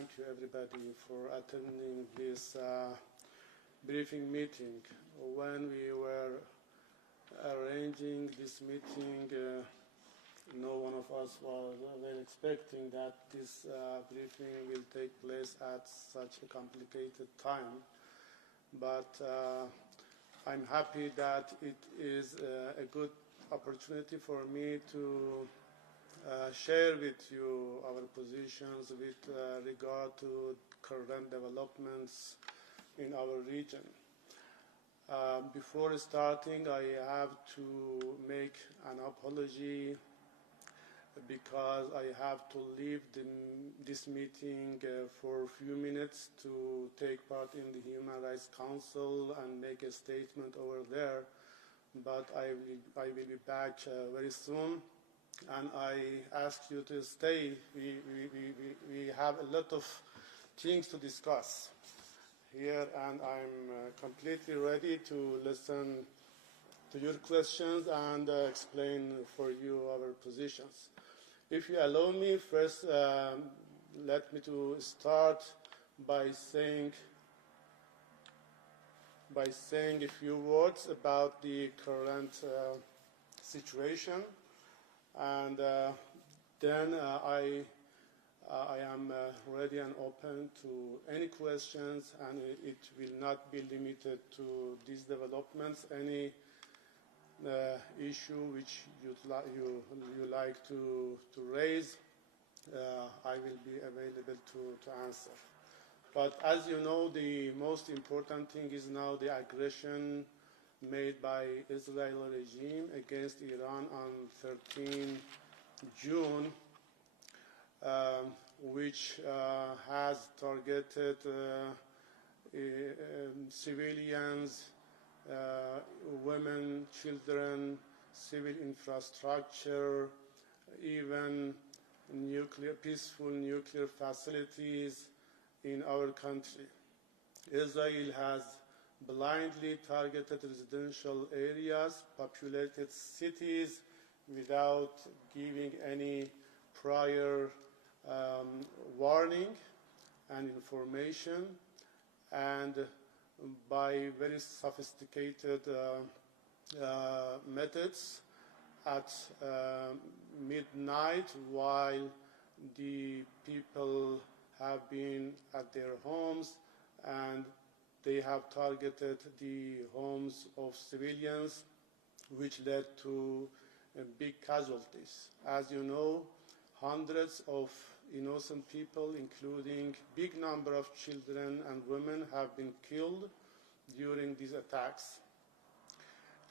thank you everybody for attending this briefing meeting. When we were arranging this meeting, no one of us was expecting that this briefing will take place at such a complicated time. But I'm happy that it is a good opportunity for me to share with you our positions with regard to current developments in our region. Before starting, I have to make an apology because I have to leave this meeting for a few minutes to take part in the Human Rights Council and make a statement over there. But I will be back very soon, and I ask you to stay. We have a lot of things to discuss here, and I'm completely ready to listen to your questions and explain for you our positions. If you allow me, first let me to start by saying a few words about the current situation, and then I am ready and open to any questions, and it will not be limited to these developments. Any issue which you like to raise, I will be available to answer. But as you know, the most important thing is now the aggression made by Israel regime against Iran on 13 June, which has targeted civilians, women, children, civil infrastructure, even peaceful nuclear facilities in our country. Israel has blindly targeted residential areas, populated cities without giving any prior warning and information, and by very sophisticated methods at midnight, while the people have been at their homes, and they have targeted the homes of civilians, which led to big casualties. As you know, hundreds of innocent people, including big number of children and women, have been killed during these attacks.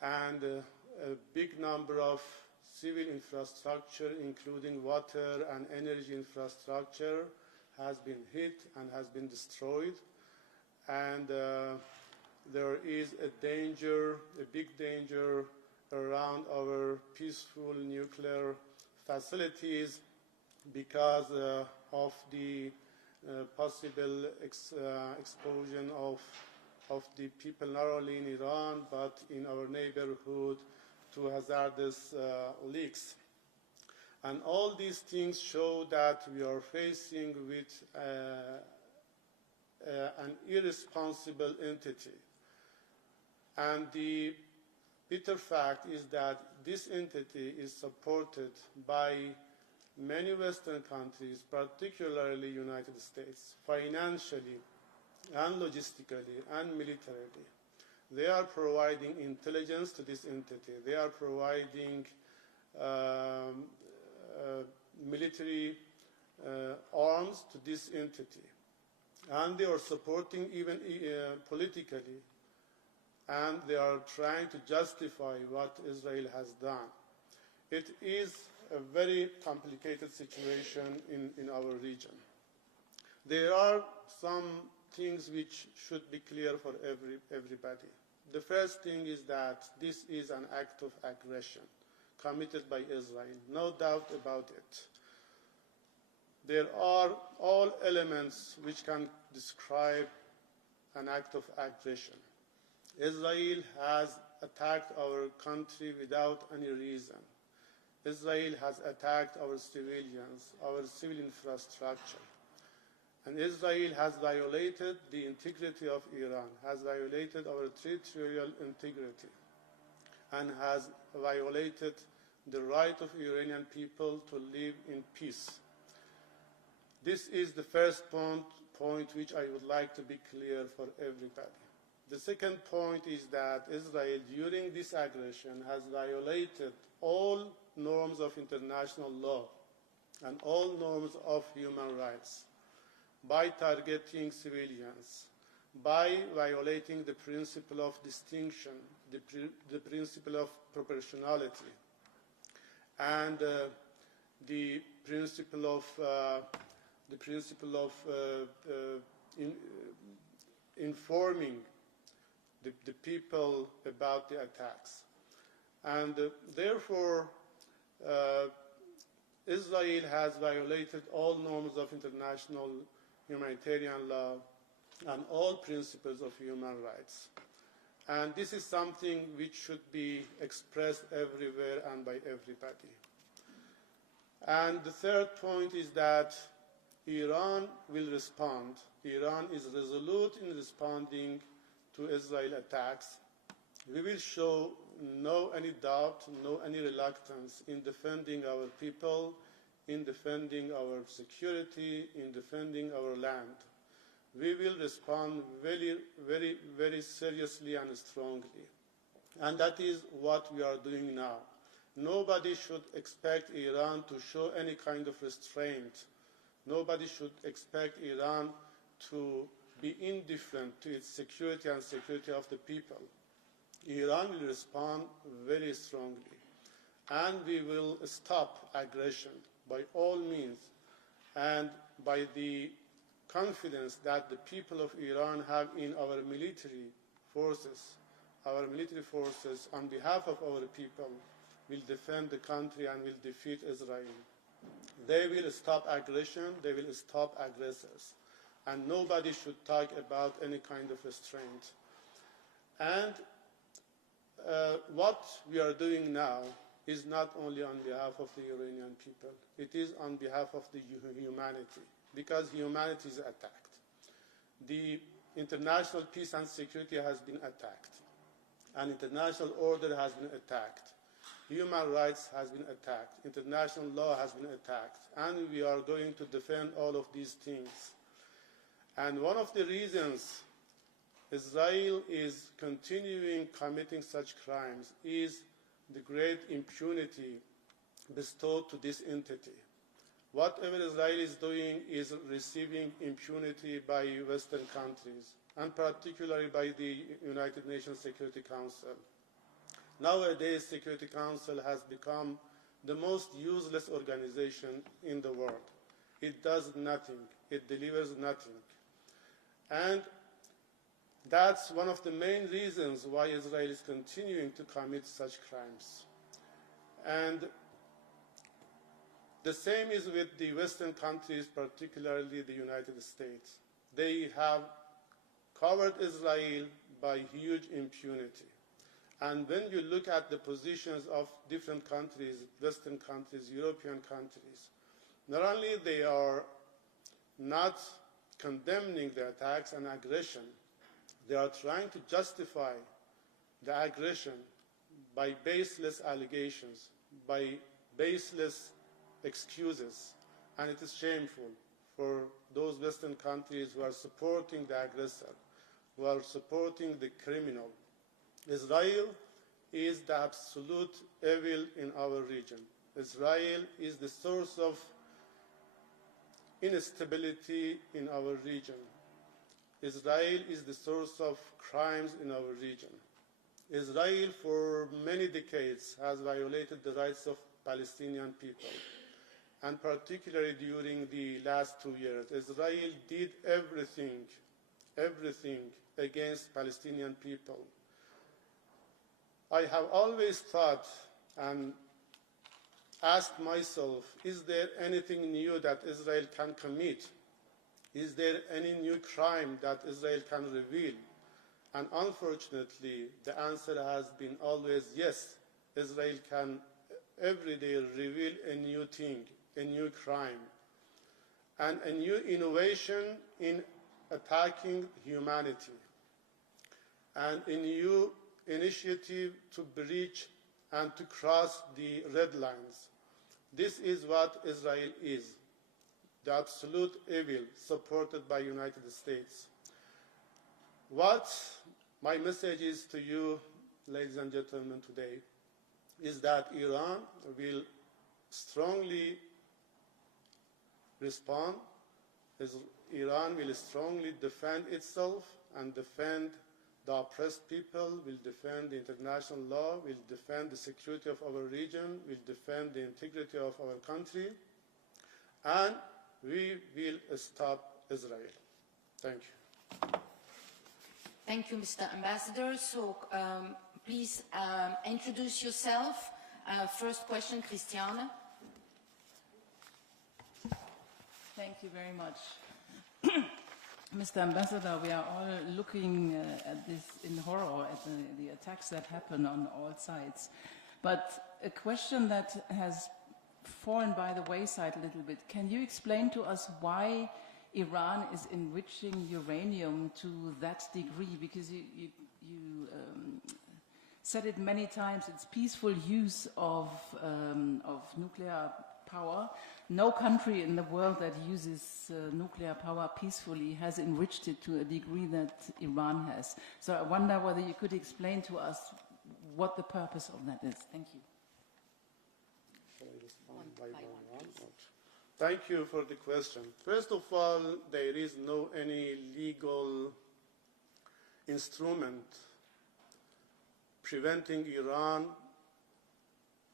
And a big number of civil infrastructure, including water and energy infrastructure, has been hit and has been destroyed. And there is a danger, a big danger around our peaceful nuclear facilities because of the possible exposure of the people not only in Iran but in our neighborhood to hazardous leaks. And all these things show that we are facing with an irresponsible entity. And the bitter fact is that this entity is supported by many Western countries, particularly United States, financially and logistically and militarily. They are providing intelligence to this entity. They are providing military arms to this entity. And they are supporting even politically. And they are trying to justify what Israel has done. It is a very complicated situation in our region. There are some things which should be clear for everybody. The first thing is that this is an act of aggression committed by Israel, no doubt about it. There are all elements which can describe an act of aggression. Israel has attacked our country without any reason. Israel has attacked our civilians, our civil infrastructure. And Israel has violated the integrity of Iran, has violated our territorial integrity, and has violated the right of Iranian people to live in peace. This is the first point which I would like to be clear for everybody. The second point is that Israel, during this aggression, has violated all norms of international law and all norms of human rights by targeting civilians, by violating the principle of distinction, the principle of proportionality, and the principle of informing the people about the attacks. And therefore, Israel has violated all norms of international humanitarian law and all principles of human rights. And this is something which should be expressed everywhere and by everybody. And the third point is that Iran will respond. Iran is resolute in responding to Israel attacks. We will show no any doubt, no any reluctance in defending our people, in defending our security, in defending our land. We will respond very, very, very seriously and strongly. And that is what we are doing now. Nobody should expect Iran to show any kind of restraint. Nobody should expect Iran to be indifferent to its security and security of the people. Iran will respond very strongly. And we will stop aggression by all means, and by the confidence that the people of Iran have in our military forces. Our military forces, on behalf of our people, will defend the country and will defeat Israel. They will stop aggression, they will stop aggressors. And nobody should talk about any kind of restraint. And what we are doing now is not only on behalf of the Iranian people, it is on behalf of the humanity, because humanity is attacked. The international peace and security has been attacked, and international order has been attacked. Human rights has been attacked, international law has been attacked, and we are going to defend all of these things. And one of the reasons Israel is continuing committing such crimes is the great impunity bestowed to this entity. Whatever Israel is doing is receiving impunity by Western countries, and particularly by the United Nations Security Council. Nowadays, Security Council has become the most useless organization in the world. It does nothing. It delivers nothing. And that's one of the main reasons why Israel is continuing to commit such crimes. And the same is with the Western countries, particularly the United States. They have covered Israel by huge impunity. And when you look at the positions of different countries, Western countries, European countries, not only they are not condemning the attacks and aggression, they are trying to justify the aggression by baseless allegations, by baseless excuses. And it is shameful for those Western countries who are supporting the aggressor, who are supporting the criminal. Israel is the absolute evil in our region. Israel is the source of instability in our region. Israel is the source of crimes in our region. Israel, for many decades, has violated the rights of Palestinian people. And particularly during the last 2 years, Israel did everything against Palestinian people. I have always thought and asked myself, is there anything new that Israel can commit? Is there any new crime that Israel can reveal? And unfortunately, the answer has been always yes. Israel can every day reveal a new thing, a new crime. and a new innovation in attacking humanity, and a new initiative to breach and to cross the red lines. This is what Israel is, the absolute evil supported by the United States. What my message is to you, ladies and gentlemen, today is that Iran will strongly respond. Iran will strongly defend itself and defend the oppressed people, will defend the international law, will defend the security of our region, will defend the integrity of our country, and we will stop Israel. Thank you. Thank you, Mr. Ambassador. So please introduce yourself. First question, Christiane. Thank you very much. Mr. Ambassador, we are all looking at this in horror at the attacks that happen on all sides. But a question that has fallen by the wayside a little bit, can you explain to us why Iran is enriching uranium to that degree? Because you said it many times, it's peaceful use of nuclear power. No country in the world that uses nuclear power peacefully has enriched it to a degree that Iran has. So I wonder whether you could explain to us what the purpose of that is. Thank you. Shall I respond by one? Thank you for the question. First of all, there is no any legal instrument preventing Iran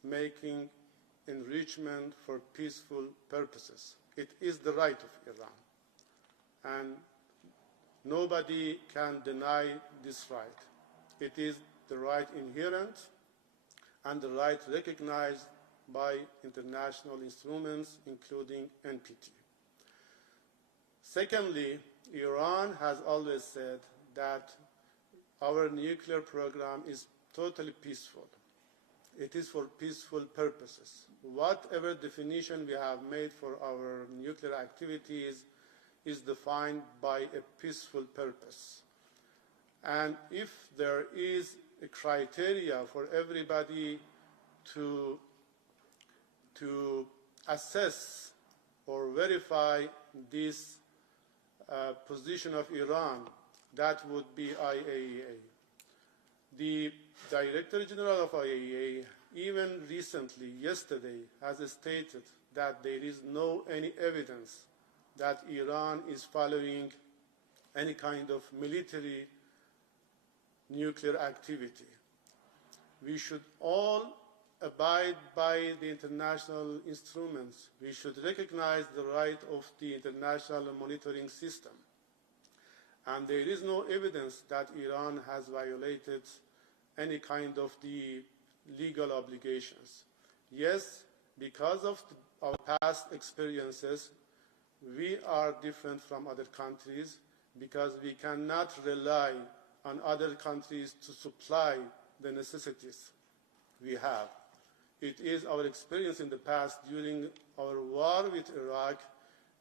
making enrichment for peaceful purposes. It is the right of Iran, and nobody can deny this right. It is the right inherent and the right recognized by international instruments, including NPT. Secondly, Iran has always said that our nuclear program is totally peaceful. It is for peaceful purposes. Whatever definition we have made for our nuclear activities is defined by a peaceful purpose. And if there is a criteria for everybody to assess or verify this position of Iran, that would be IAEA. The Director General of IAEA, even recently, yesterday, has stated that there is no any evidence that Iran is following any kind of military nuclear activity. We should all abide by the international instruments. We should recognize the right of the international monitoring system. And there is no evidence that Iran has violated any kind of the legal obligations. Yes, because of our past experiences, we are different from other countries because we cannot rely on other countries to supply the necessities we have. It is our experience in the past during our war with Iraq.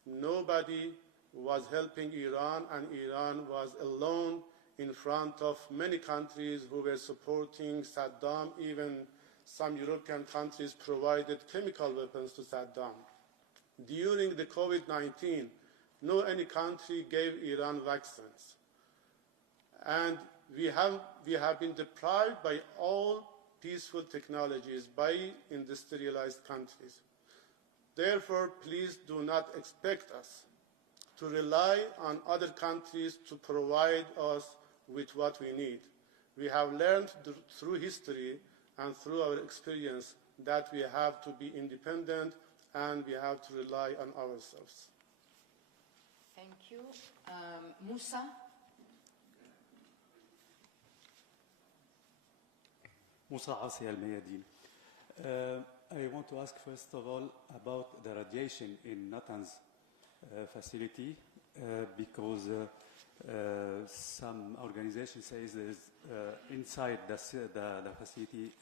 Nobody was helping Iran, and Iran was alone in front of many countries who were supporting Saddam. Even some European countries provided chemical weapons to Saddam. During the COVID-19, no any country gave Iran vaccines. And we have been deprived by all peaceful technologies by industrialized countries. Therefore, please do not expect us to rely on other countries to provide us with what we need. We have learned through history and through our experience that we have to be independent and we have to rely on ourselves. Thank you. Musa? Musa Asi Al-Mayadin. I want to ask first of all about the radiation in Natanz facility because some organization says there is inside the facility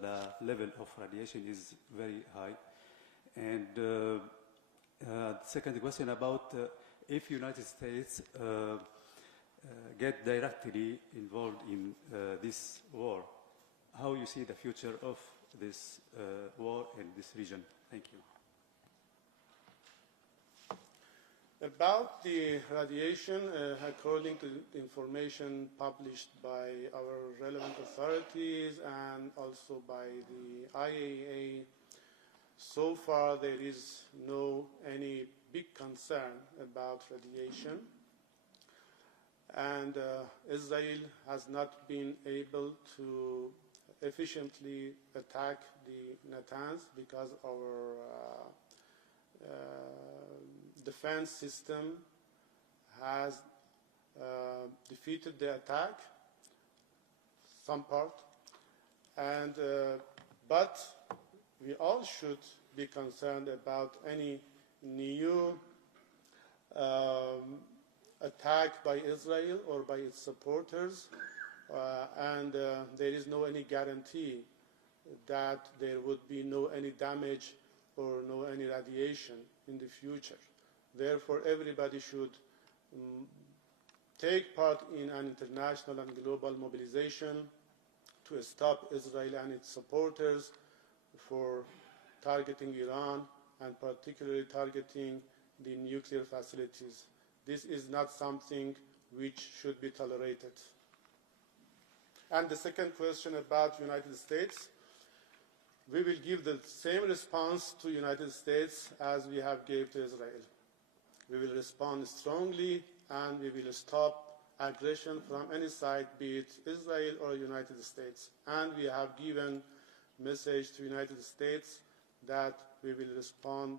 the level of radiation is very high, and Second question about if United States get directly involved in this war, how you see the future of this war in this region? Thank you. About the radiation, according to the information published by our relevant authorities and also by the IAEA, so far there is no any big concern about radiation. And Israel has not been able to efficiently attack the Natanz because our defense system has defeated the attack, some part, and but we all should be concerned about any new attack by Israel or by its supporters, and there is no any guarantee that there would be no any damage or no any radiation in the future. Therefore, everybody should take part in an international and global mobilization to stop Israel and its supporters for targeting Iran and particularly targeting the nuclear facilities. This is not something which should be tolerated. And the second question about United States, we will give the same response to United States as we have gave to Israel. We will respond strongly and we will stop aggression from any side, be it Israel or United States. And we have given message to United States that we will respond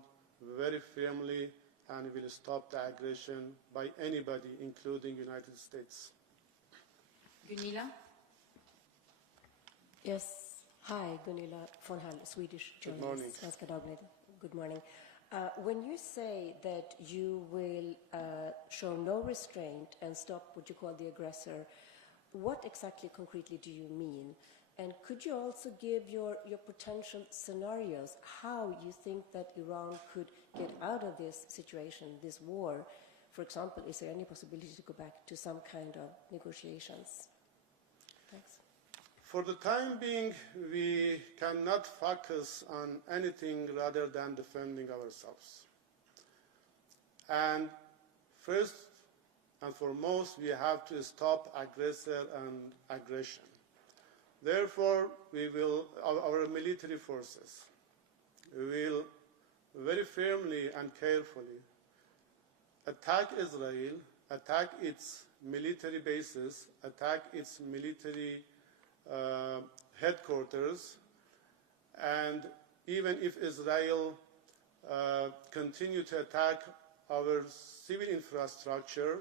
very firmly and we will stop the aggression by anybody, including United States. Gunilla? Yes. Hi, Gunilla von Hall, Swedish Good journalist. morning. Svenska Dagbladet. Good morning. When you say that you will show no restraint and stop what you call the aggressor, what exactly concretely do you mean? And could you also give your potential scenarios, how you think that Iran could get out of this situation, this war? For example, is there any possibility to go back to some kind of negotiations? Thanks. For the time being, we cannot focus on anything rather than defending ourselves. And first and foremost, we have to stop aggressor and aggression. Therefore, we will, our military forces will very firmly and carefully attack Israel, attack its military bases, attack its military headquarters, and even if Israel continue to attack our civil infrastructure,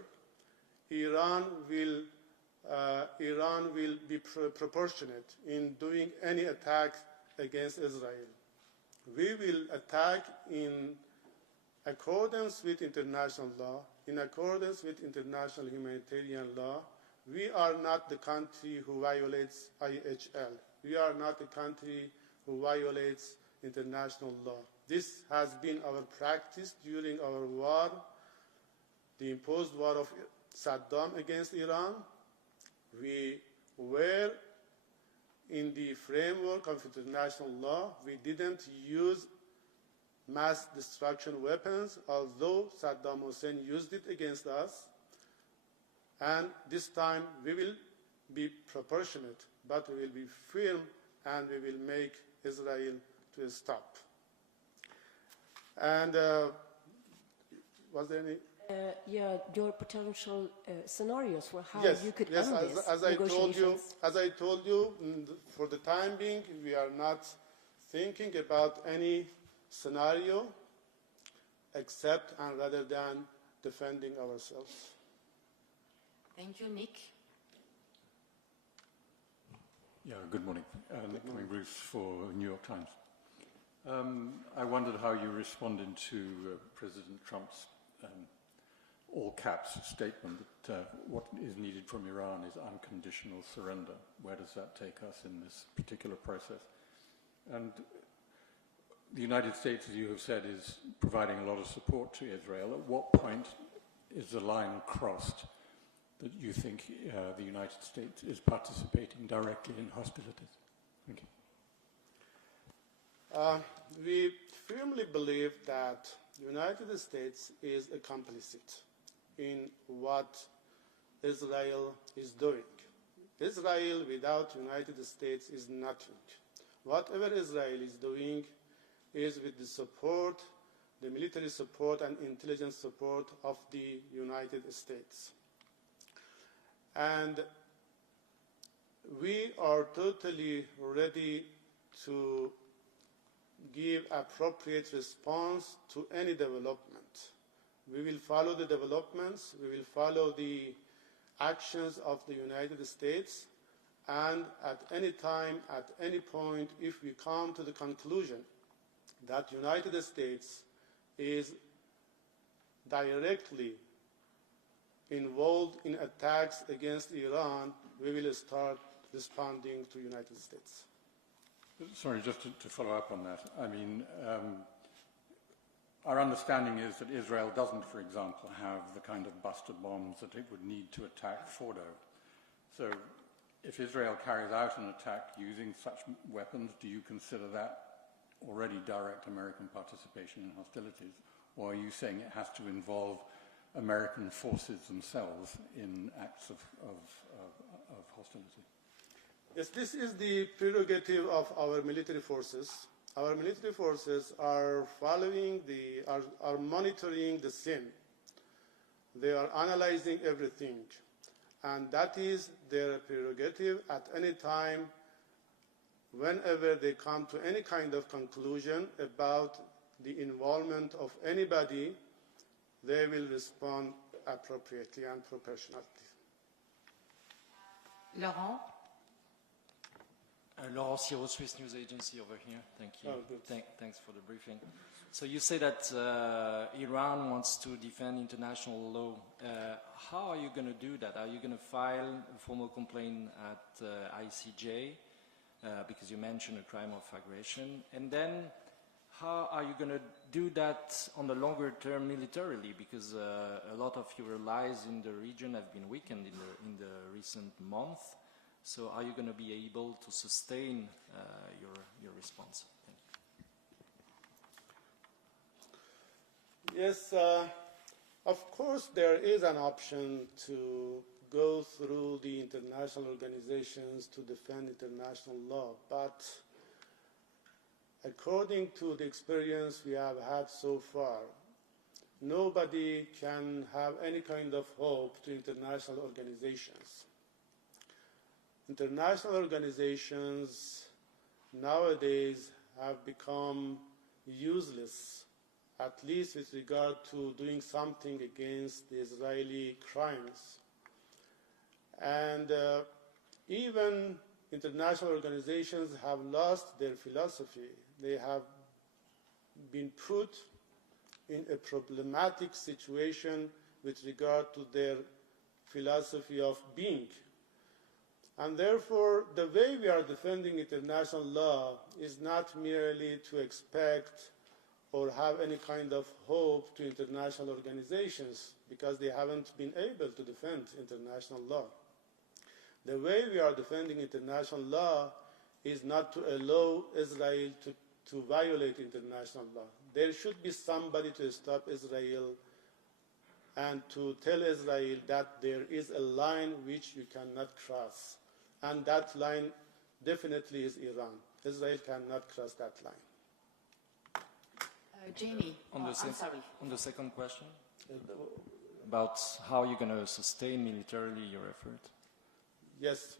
Iran will be proportionate in doing any attack against Israel. We will attack in accordance with international law, in accordance with international humanitarian law. We are not the country who violates IHL. We are not the country who violates international law. This has been our practice during our war, the imposed war of Saddam against Iran. We were in the framework of international law. We didn't use mass destruction weapons, although Saddam Hussein used it against us. And this time we will be proportionate, but we will be firm and we will make Israel to stop. And was there any? Your potential scenarios for how Yes, you could yes. end this As I told you, for the time being, we are not thinking about any scenario except and rather than defending ourselves. Thank you, Nick. Yeah, good morning. Nick Bruce for New York Times. I wondered how you responded to President Trump's all-caps statement that what is needed from Iran is unconditional surrender. Where does that take us in this particular process? And the United States, as you have said, is providing a lot of support to Israel. At what point is the line crossed that you think the United States is participating directly in hostilities? Thank you. We firmly believe that the United States is a complicit in what Israel is doing. Israel without United States is nothing. Whatever Israel is doing is with the support, the military support and intelligence support of the United States. And we are totally ready to give appropriate response to any development. We will follow the developments, we will follow the actions of the United States, and at any time, at any point, if we come to the conclusion that the United States is directly involved in attacks against Iran, we will start responding to the United States. Sorry, just to follow up on that. I mean, our understanding is that Israel doesn't, for example, have the kind of buster bombs that it would need to attack Fordo. So if Israel carries out an attack using such weapons, do you consider that already direct American participation in hostilities? Or are you saying it has to involve American forces themselves in acts of hostility? Yes, this is the prerogative of our military forces. Our military forces are are monitoring the scene. They are analyzing everything. And that is their prerogative at any time. Whenever they come to any kind of conclusion about the involvement of anybody, they will respond appropriately and proportionately. Laurent? Laurent Siro, Swiss News Agency over here. Thank you. Oh, good. Thanks for the briefing. So you say that Iran wants to defend international law. How are you going to do that? Are you going to file a formal complaint at ICJ? Because you mentioned a crime of aggression. And then how are you going to do that on the longer term militarily? Because a lot of your allies in the region have been weakened in the recent month. So are you going to be able to sustain your response? Yes, of course there is an option to go through the international organizations to defend international law, but according to the experience we have had so far, nobody can have any kind of hope to international organizations. International organizations nowadays have become useless, at least with regard to doing something against the Israeli crimes. And even international organizations have lost their philosophy. They have been put in a problematic situation with regard to their philosophy of being. And therefore, the way we are defending international law is not merely to expect or have any kind of hope to international organizations, because they haven't been able to defend international law. The way we are defending international law is not to allow Israel to violate international law. There should be somebody to stop Israel and to tell Israel that there is a line which you cannot cross. And that line definitely is Iran. Israel cannot cross that line. Jamie, I'm sorry. On the second question, about how you're going to sustain militarily your effort? Yes.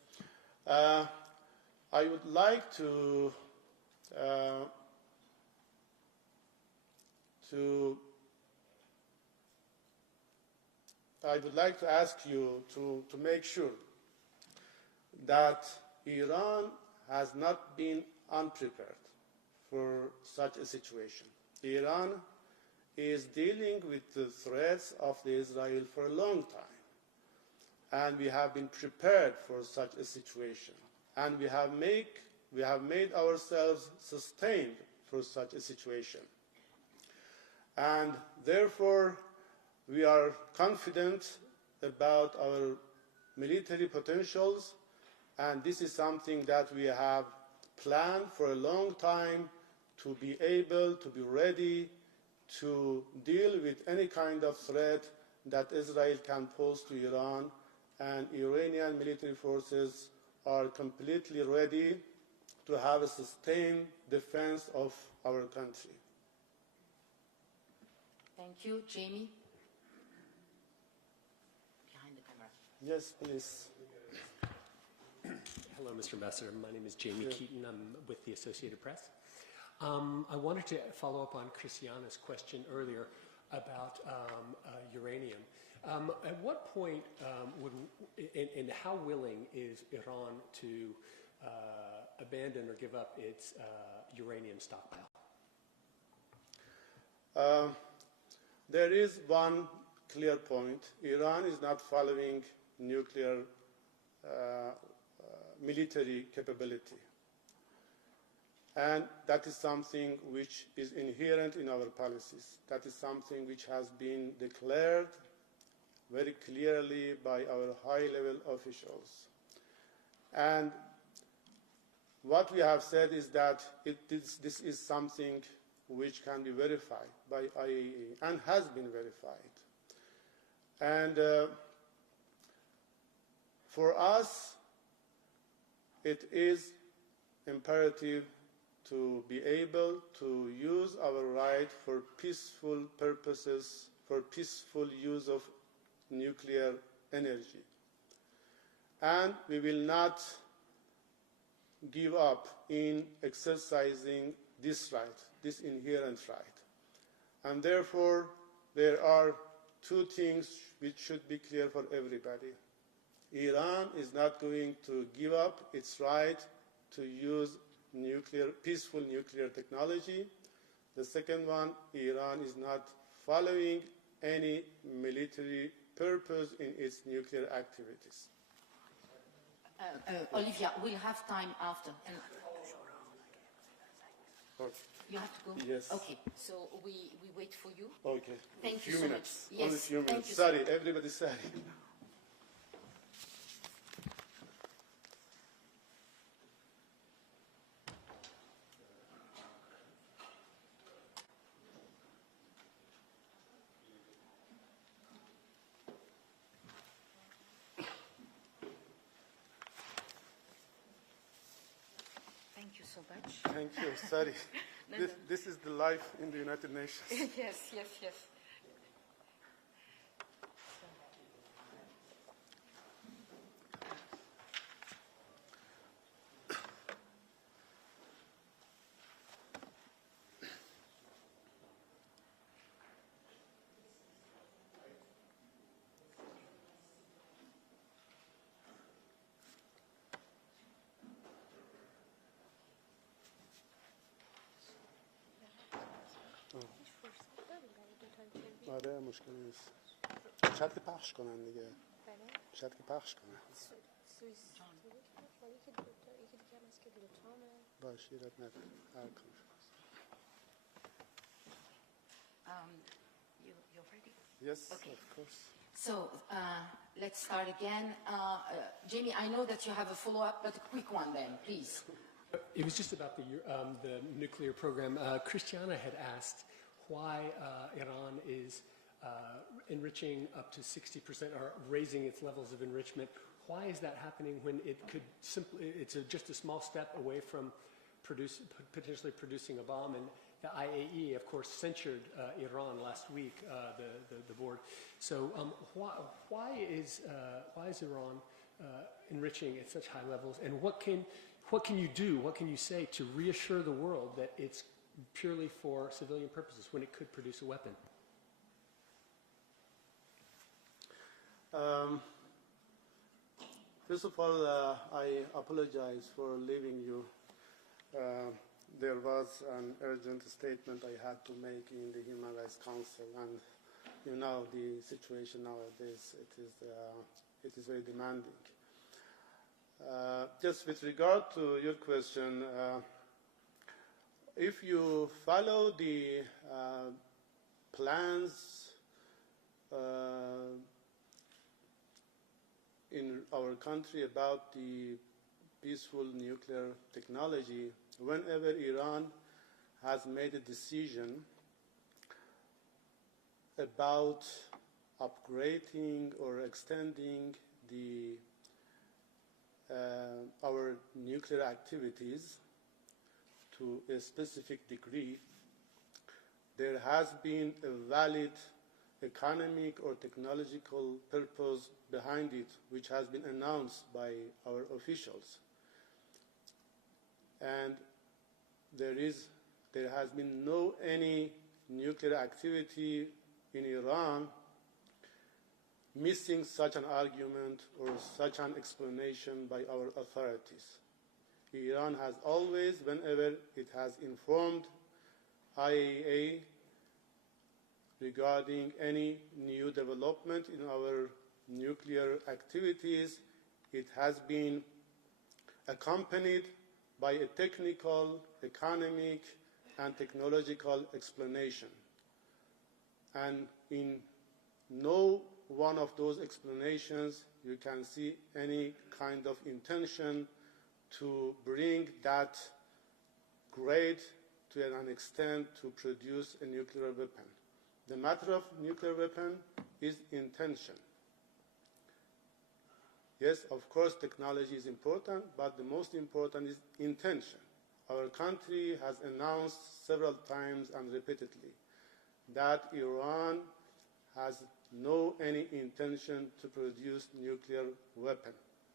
I would like to ask you to make sure that Iran has not been unprepared for such a situation. Iran is dealing with the threats of Israel for a long time. And we have been prepared for such a situation. And we have made ourselves sustained for such a situation. And therefore, we are confident about our military potentials, and this is something that we have planned for a long time to be able to be ready to deal with any kind of threat that Israel can pose to Iran, and Iranian military forces are completely ready to have a sustained defense of our country. Thank you. Jamie? Behind the camera. Yes, please. Hello, Mr. Ambassador. My name is Jamie Keaton. I'm with the Associated Press. I wanted to follow up on Christiana's question earlier about uranium. At what point and how willing is Iran to abandon or give up its uranium stockpile? There is one clear point. Iran is not following nuclear military capability. And that is something which is inherent in our policies. That is something which has been declared very clearly by our high-level officials. And what we have said is that this is something which can be verified by IAEA and has been verified. And for us, it is imperative to be able to use our right for peaceful purposes, for peaceful use of nuclear energy. And we will not give up in exercising this right, this inherent right. And therefore, there are two things which should be clear for everybody. Iran is not going to give up its right to use peaceful nuclear technology. The second one, Iran is not following any military purpose in its nuclear activities. Olivia, we'll have time after. And Okay. you have to go? Yes. Okay, so we wait for you. Okay. Thank you few so minutes. much. Only Yes, a few thank minutes. you. Sorry, everybody, sorry. Thank you so much. Thank you. Sorry. This is the life in the United Nations. Yes, yes, yes. آره مشکل نیست. شاید که پخش کنن دیگه. شاید که پخش کنن. باشه ایراد نداره. هر کار. You're ready? Yes, Okay. of course. So let's start again. Jamie, I know that you have a follow-up, but a quick one then, please. It was just about the nuclear program. Christiana had asked why Iran is enriching up to 60% or raising its levels of enrichment. Why is that happening when it could simply, it's just a small step away from potentially producing a bomb? And the IAEA, of course, censured Iran last week, the board. So why is Iran enriching at such high levels? And what can you do, what can you say to reassure the world that it's purely for civilian purposes when it could produce a weapon? First of all, I apologize for leaving you. There was an urgent statement I had to make in the Human Rights Council, and you know the situation nowadays, it is very demanding. Just with regard to your question, if you follow the plans in our country about the peaceful nuclear technology, whenever Iran has made a decision about upgrading or extending our nuclear activities to a specific degree, there has been a valid economic or technological purpose behind it, which has been announced by our officials. And there has been no any nuclear activity in Iran missing such an argument or such an explanation by our authorities. Iran has always, whenever it has informed IAEA regarding any new development in our nuclear activities, it has been accompanied by a technical, economic, and technological explanation. And in no one of those explanations you can see any kind of intention to bring that grade to an extent to produce a nuclear weapon. The matter of nuclear weapon is intention. Yes, of course, technology is important, but the most important is intention. Our country has announced several times and repeatedly that Iran has no any intention to produce nuclear weapon.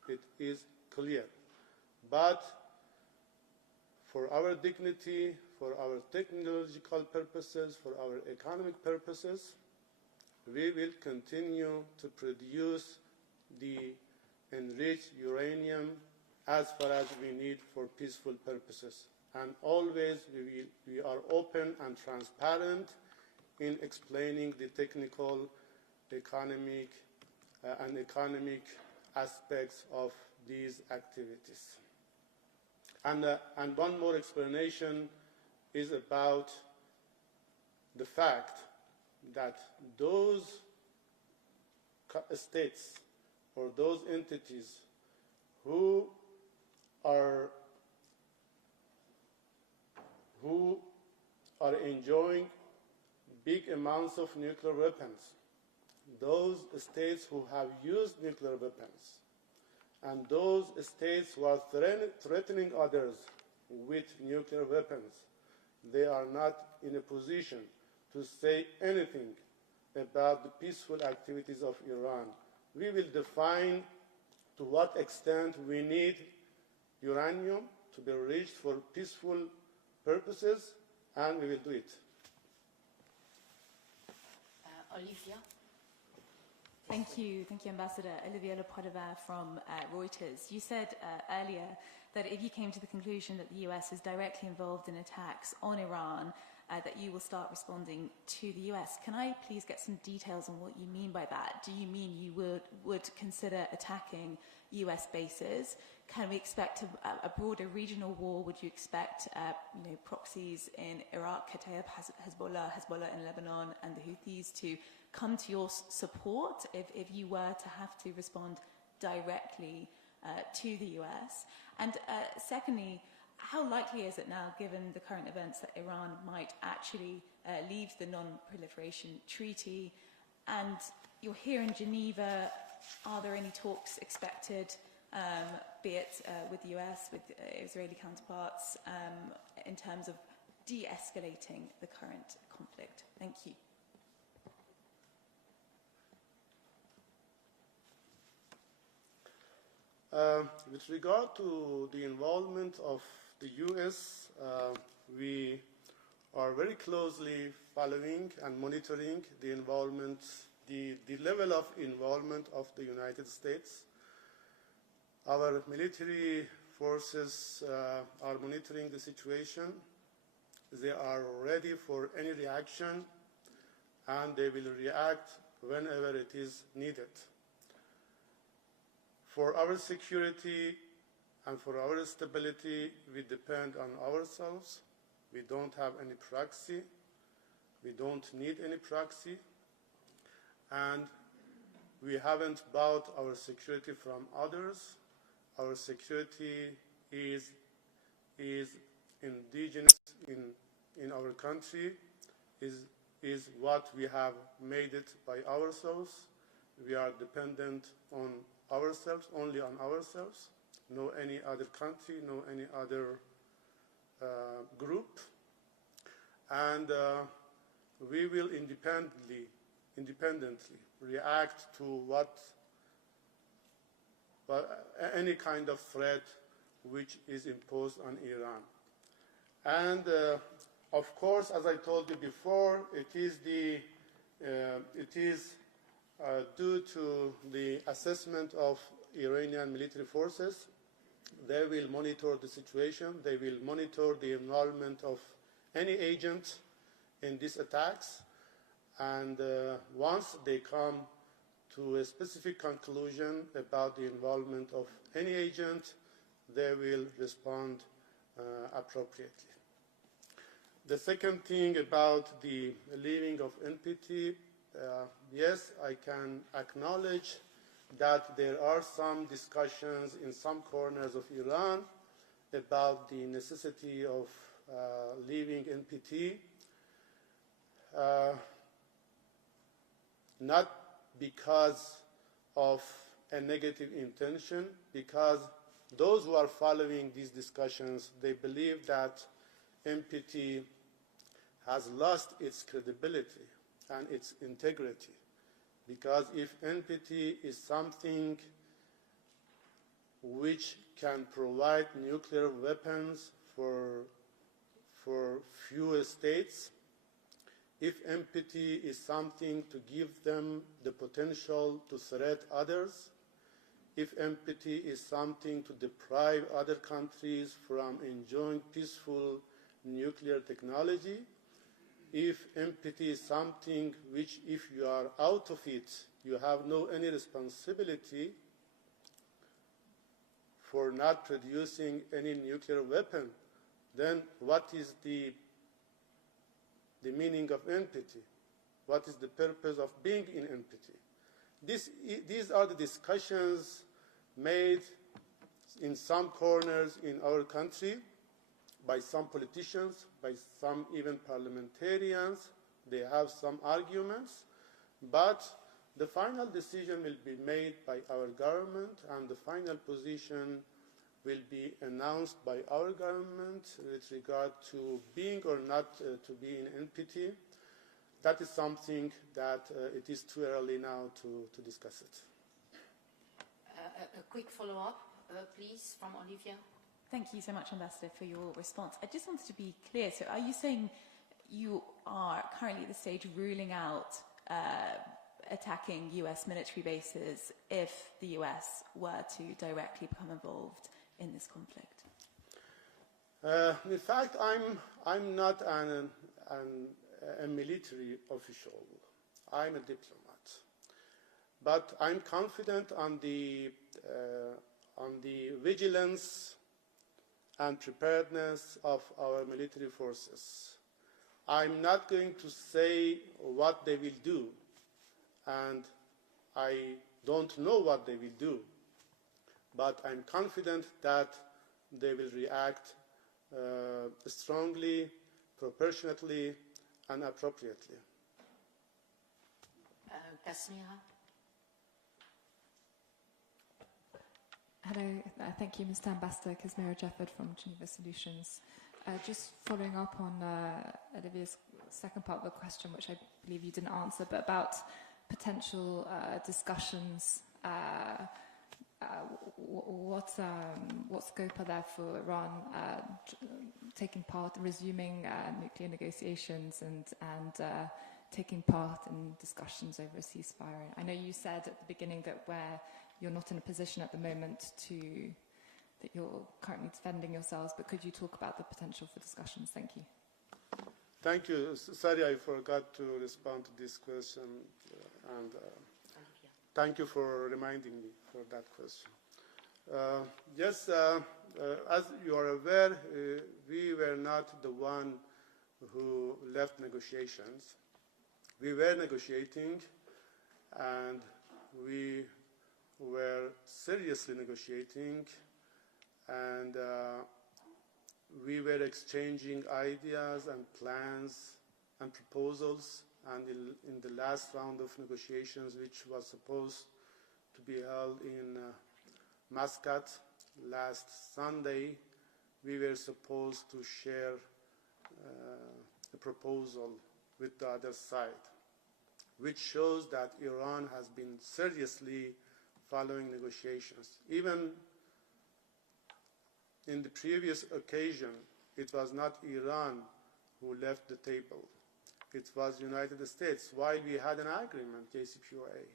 It is clear. But for our dignity, for our technological purposes, for our economic purposes, we will continue to produce the enriched uranium as far as we need for peaceful purposes. And always we are open and transparent in explaining the technical, economic aspects of these activities. And one more explanation is about the fact that those states or those entities who are enjoying big amounts of nuclear weapons, those states who have used nuclear weapons, and those states who are threatening others with nuclear weapons, they are not in a position to say anything about the peaceful activities of Iran. We will define to what extent we need uranium to be enriched for peaceful purposes, and we will do it. Olivia? Thank you, Ambassador. Olivia Lepoidevin from Reuters. You said earlier that if you came to the conclusion that the US is directly involved in attacks on Iran, that you will start responding to the US. Can I please get some details on what you mean by that? Do you mean you would consider attacking US bases? Can we expect a broader regional war? Would you expect proxies in Iraq, Kataib, Hezbollah in Lebanon, and the Houthis to come to your support if you were to have to respond directly to the US? And secondly, how likely is it now, given the current events, that Iran might actually leave the non-proliferation treaty? And you're here in Geneva. Are there any talks expected, be it with the US, with Israeli counterparts, in terms of de-escalating the current conflict? Thank you. With regard to the involvement of the US, we are very closely following and monitoring the involvement, the level of involvement of the United States. Our military forces are monitoring the situation. They are ready for any reaction, and they will react whenever it is needed. For our security and for our stability, we depend on ourselves, We don't have any proxy. We don't need any proxy. And we haven't bought our security from others. Our security is indigenous in our country, is what we have made it by ourselves. We are dependent on ourselves, only on ourselves, no any other country, no any other group. And we will independently react to any kind of threat which is imposed on Iran. And of course, as I told you before, it is due to the assessment of Iranian military forces. They will monitor the situation. They will monitor the involvement of any agent in these attacks. And once they come to a specific conclusion about the involvement of any agent, they will respond appropriately. The second thing about the leaving of NPT, yes, I can acknowledge that there are some discussions in some corners of Iran about the necessity of leaving NPT, not because of a negative intention, because those who are following these discussions, they believe that NPT has lost its credibility and its integrity. Because if NPT is something which can provide nuclear weapons for few states, if NPT is something to give them the potential to threat others, if NPT is something to deprive other countries from enjoying peaceful nuclear technology, if NPT is something which, if you are out of it, you have no any responsibility for not producing any nuclear weapon, then what is the meaning of NPT? What is the purpose of being in NPT? These are the discussions made in some corners in our country by some politicians, by some even parliamentarians. They have some arguments, but the final decision will be made by our government, and the final position will be announced by our government with regard to being or not to be in NPT. That is something that it is too early now to discuss it. A quick follow-up, please, from Olivia. Thank you so much, Ambassador, for your response. I just wanted to be clear. So are you saying you are currently at the stage ruling out attacking US military bases if the US were to directly become involved in this conflict? In fact, I'm not a military official. I'm a diplomat. But I'm confident on the vigilance and preparedness of our military forces. I'm not going to say what they will do, and I don't know what they will do, but I'm confident that they will react strongly, proportionately, and appropriately. Tasmira? Hello, thank you, Mr. Ambassador. Kazmira Jafford from Geneva Solutions. Just following up on Olivia's second part of the question, which I believe you didn't answer, but about potential discussions. What scope are there for Iran taking part, resuming nuclear negotiations and taking part in discussions over a ceasefire? I know you said at the beginning that you're not in a position at the moment that you're currently defending yourselves, but could you talk about the potential for discussions? Thank you. Thank you. Sorry, I forgot to respond to this question, and thank you for reminding me for that question. Yes, as you are aware, we were not the one who left negotiations. We were negotiating, and we were seriously negotiating, and we were exchanging ideas and plans and proposals. And in the last round of negotiations, which was supposed to be held in Muscat last Sunday, we were supposed to share a proposal with the other side, which shows that Iran has been seriously following negotiations. Even in the previous occasion, it was not Iran who left the table. It was the United States, while we had an agreement, JCPOA,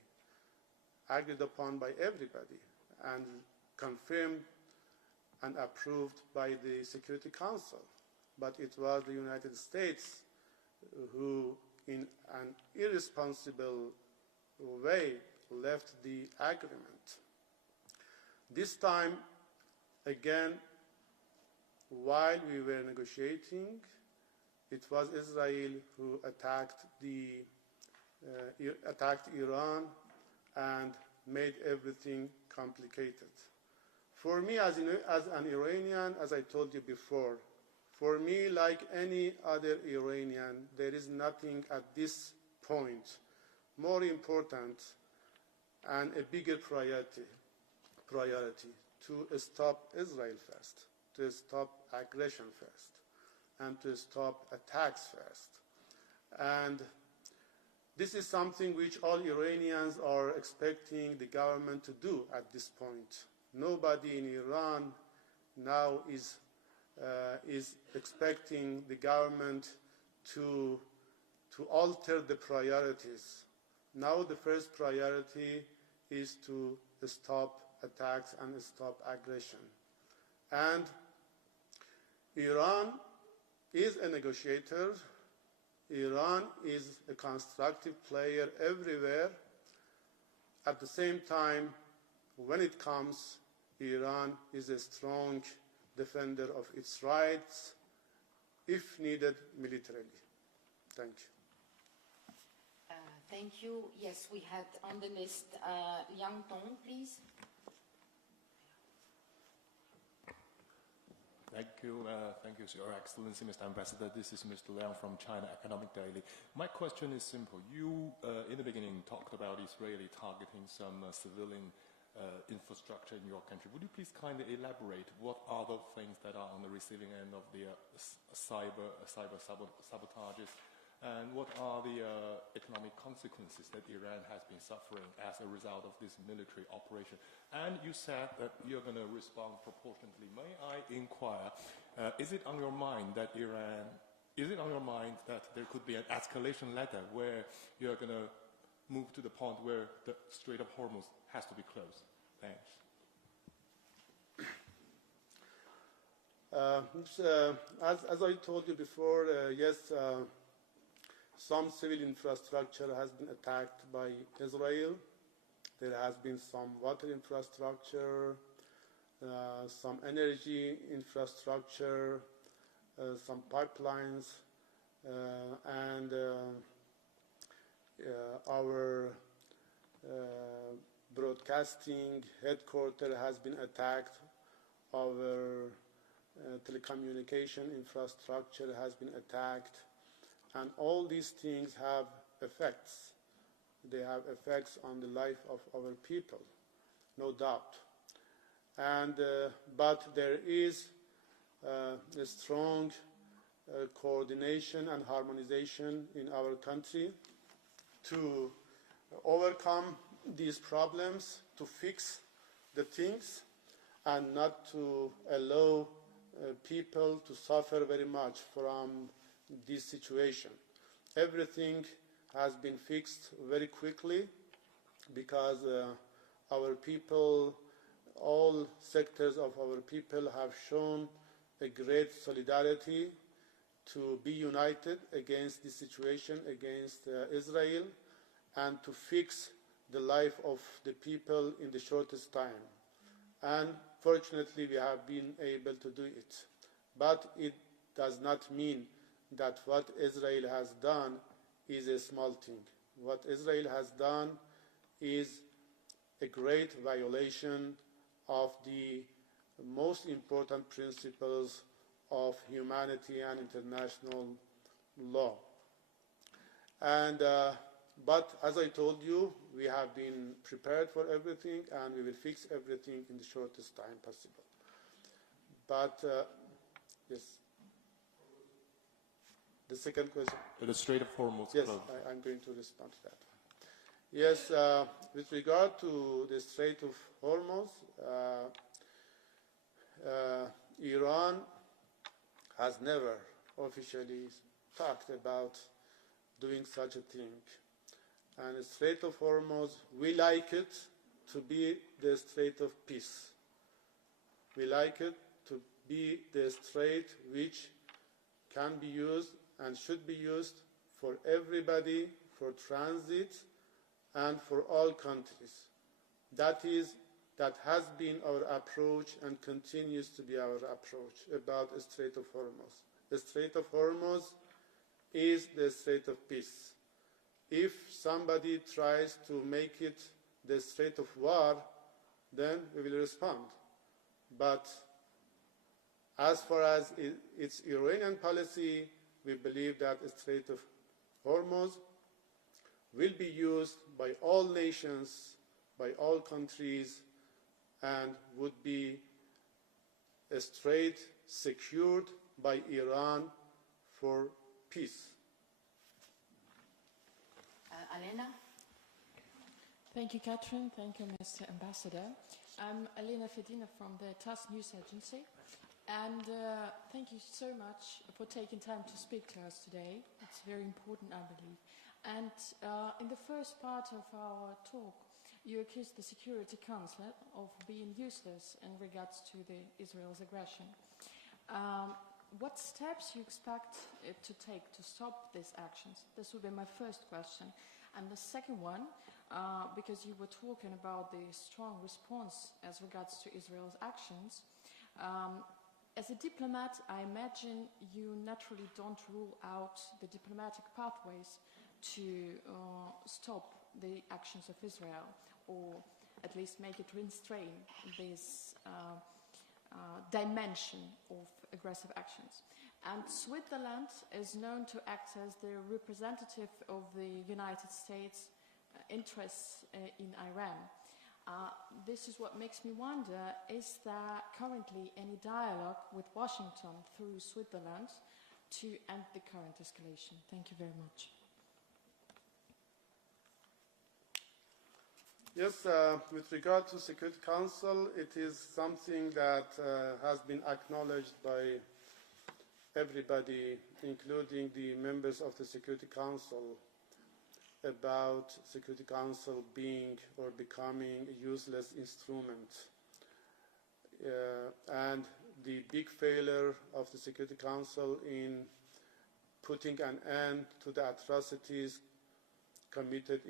agreed upon by everybody and confirmed and approved by the Security Council. But it was the United States who, in an irresponsible way, left the agreement. This time, again, while we were negotiating, it was Israel who attacked Iran and made everything complicated. For me, as an Iranian, as I told you before, for me, like any other Iranian, there is nothing at this point more important and a bigger priority to stop Israel first, to stop aggression first, and to stop attacks first. And this is something which all Iranians are expecting the government to do at this point. Nobody in Iran now is expecting the government to alter the priorities. Now the first priority is to stop attacks and stop aggression. And Iran is a negotiator. Iran is a constructive player everywhere. At the same time, when it comes, Iran is a strong defender of its rights, if needed militarily. Thank you. Thank you. Yes, we had on the list Yang Tong, please. Thank you, Your Excellency, Mr. Ambassador. This is Mr. Liang from China Economic Daily. My question is simple. You, in the beginning, talked about Israeli targeting some civilian infrastructure in your country. Would you please kindly elaborate what are the things that are on the receiving end of the cyber sabotages, and what are the economic consequences that Iran has been suffering as a result of this military operation? And you said that you're going to respond proportionately. May I inquire, is it on your mind that there could be an escalation ladder where you're going to move to the point where the Strait of Hormuz has to be closed? Thanks. As I told you before, yes, some civil infrastructure has been attacked by Israel. There has been some water infrastructure, some energy infrastructure, some pipelines, and our broadcasting headquarters has been attacked. Our telecommunication infrastructure has been attacked. And all these things have effects. They have effects on the life of our people, no doubt. And but there is a strong coordination and harmonization in our country to overcome these problems, to fix the things, and not to allow people to suffer very much from this situation. Everything has been fixed very quickly because our people, all sectors of our people have shown a great solidarity to be united against this situation, against Israel, and to fix the life of the people in the shortest time. And fortunately, we have been able to do it. But it does not mean that what Israel has done is a small thing. What Israel has done is a great violation of the most important principles of humanity and international law. And but as I told you, we have been prepared for everything, and we will fix everything in the shortest time possible. But yes, the second question. The Strait of Hormuz. Yes, I'm going to respond to that. Yes, with regard to the Strait of Hormuz, Iran has never officially talked about doing such a thing. And the Strait of Hormuz, we like it to be the Strait of Peace. We like it to be the strait which can be used and should be used for everybody, for transit, and for all countries. That has been our approach and continues to be our approach about the Strait of Hormuz. The Strait of Hormuz is the Strait of Peace. If somebody tries to make it the Strait of War, then we will respond. But as far as its Iranian policy, we believe that the Strait of Hormuz will be used by all nations, by all countries, and would be a strait secured by Iran for peace. Alena? Thank you, Catherine. Thank you, Mr. Ambassador. I'm Alena Fedina from the TASS News Agency. And thank you so much for taking time to speak to us today. It's very important, I believe. And in the first part of our talk, you accused the Security Council of being useless in regards to Israel's aggression. What steps you expect it to take to stop these actions? This would be my first question. And the second one, because you were talking about the strong response as regards to Israel's actions, as a diplomat, I imagine you naturally don't rule out the diplomatic pathways to stop the actions of Israel, or at least make it restrain this dimension of aggressive actions. And Switzerland is known to act as the representative of the United States interests in Iran. This is what makes me wonder, is there currently any dialogue with Washington through Switzerland to end the current escalation? Thank you very much. Yes, with regard to Security Council, it is something that has been acknowledged by everybody, including the members of the Security Council, about Security Council being or becoming a useless instrument. And the big failure of the Security Council in putting an end to the atrocities committed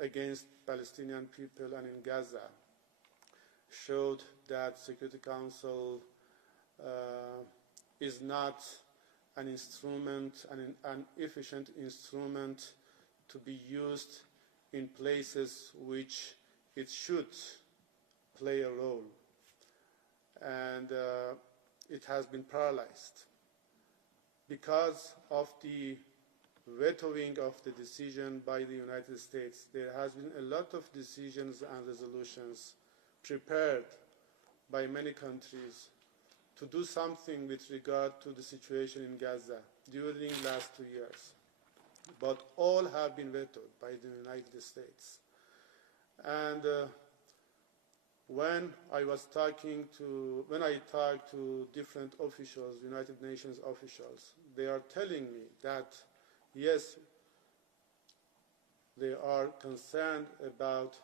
against Palestinian people and in Gaza showed that Security Council is not an instrument, an efficient instrument to be used in places which it should play a role. And it has been paralyzed because of the vetoing of the decision by the United States. There has been a lot of decisions and resolutions prepared by many countries to do something with regard to the situation in Gaza during the last 2 years. But all have been vetoed by the United States. And when I talked to different officials, United Nations officials, they are telling me that yes, they are concerned about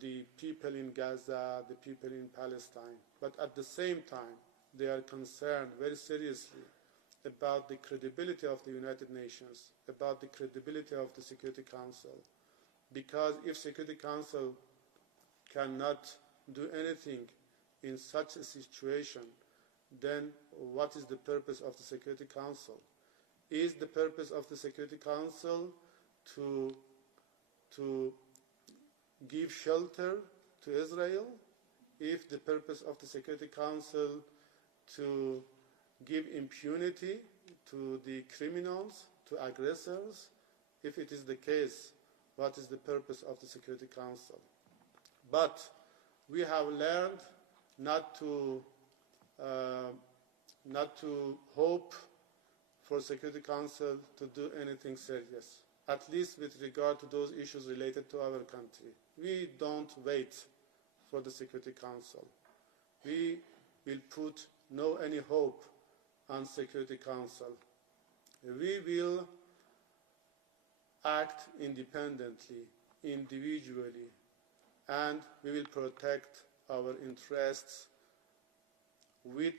the people in Gaza, the people in Palestine, but at the same time, they are concerned very seriously about the credibility of the United Nations, about the credibility of the Security Council. Because if Security Council cannot do anything in such a situation, then what is the purpose of the Security Council? Is the purpose of the Security Council to give shelter to Israel? If the purpose of the Security Council to give impunity to the criminals, to aggressors? If it is the case, what is the purpose of the Security Council? But we have learned not to hope for Security Council to do anything serious, at least with regard to those issues related to our country. We don't wait for the Security Council. We will put no any hope on Security Council. We will act independently, individually, and we will protect our interests with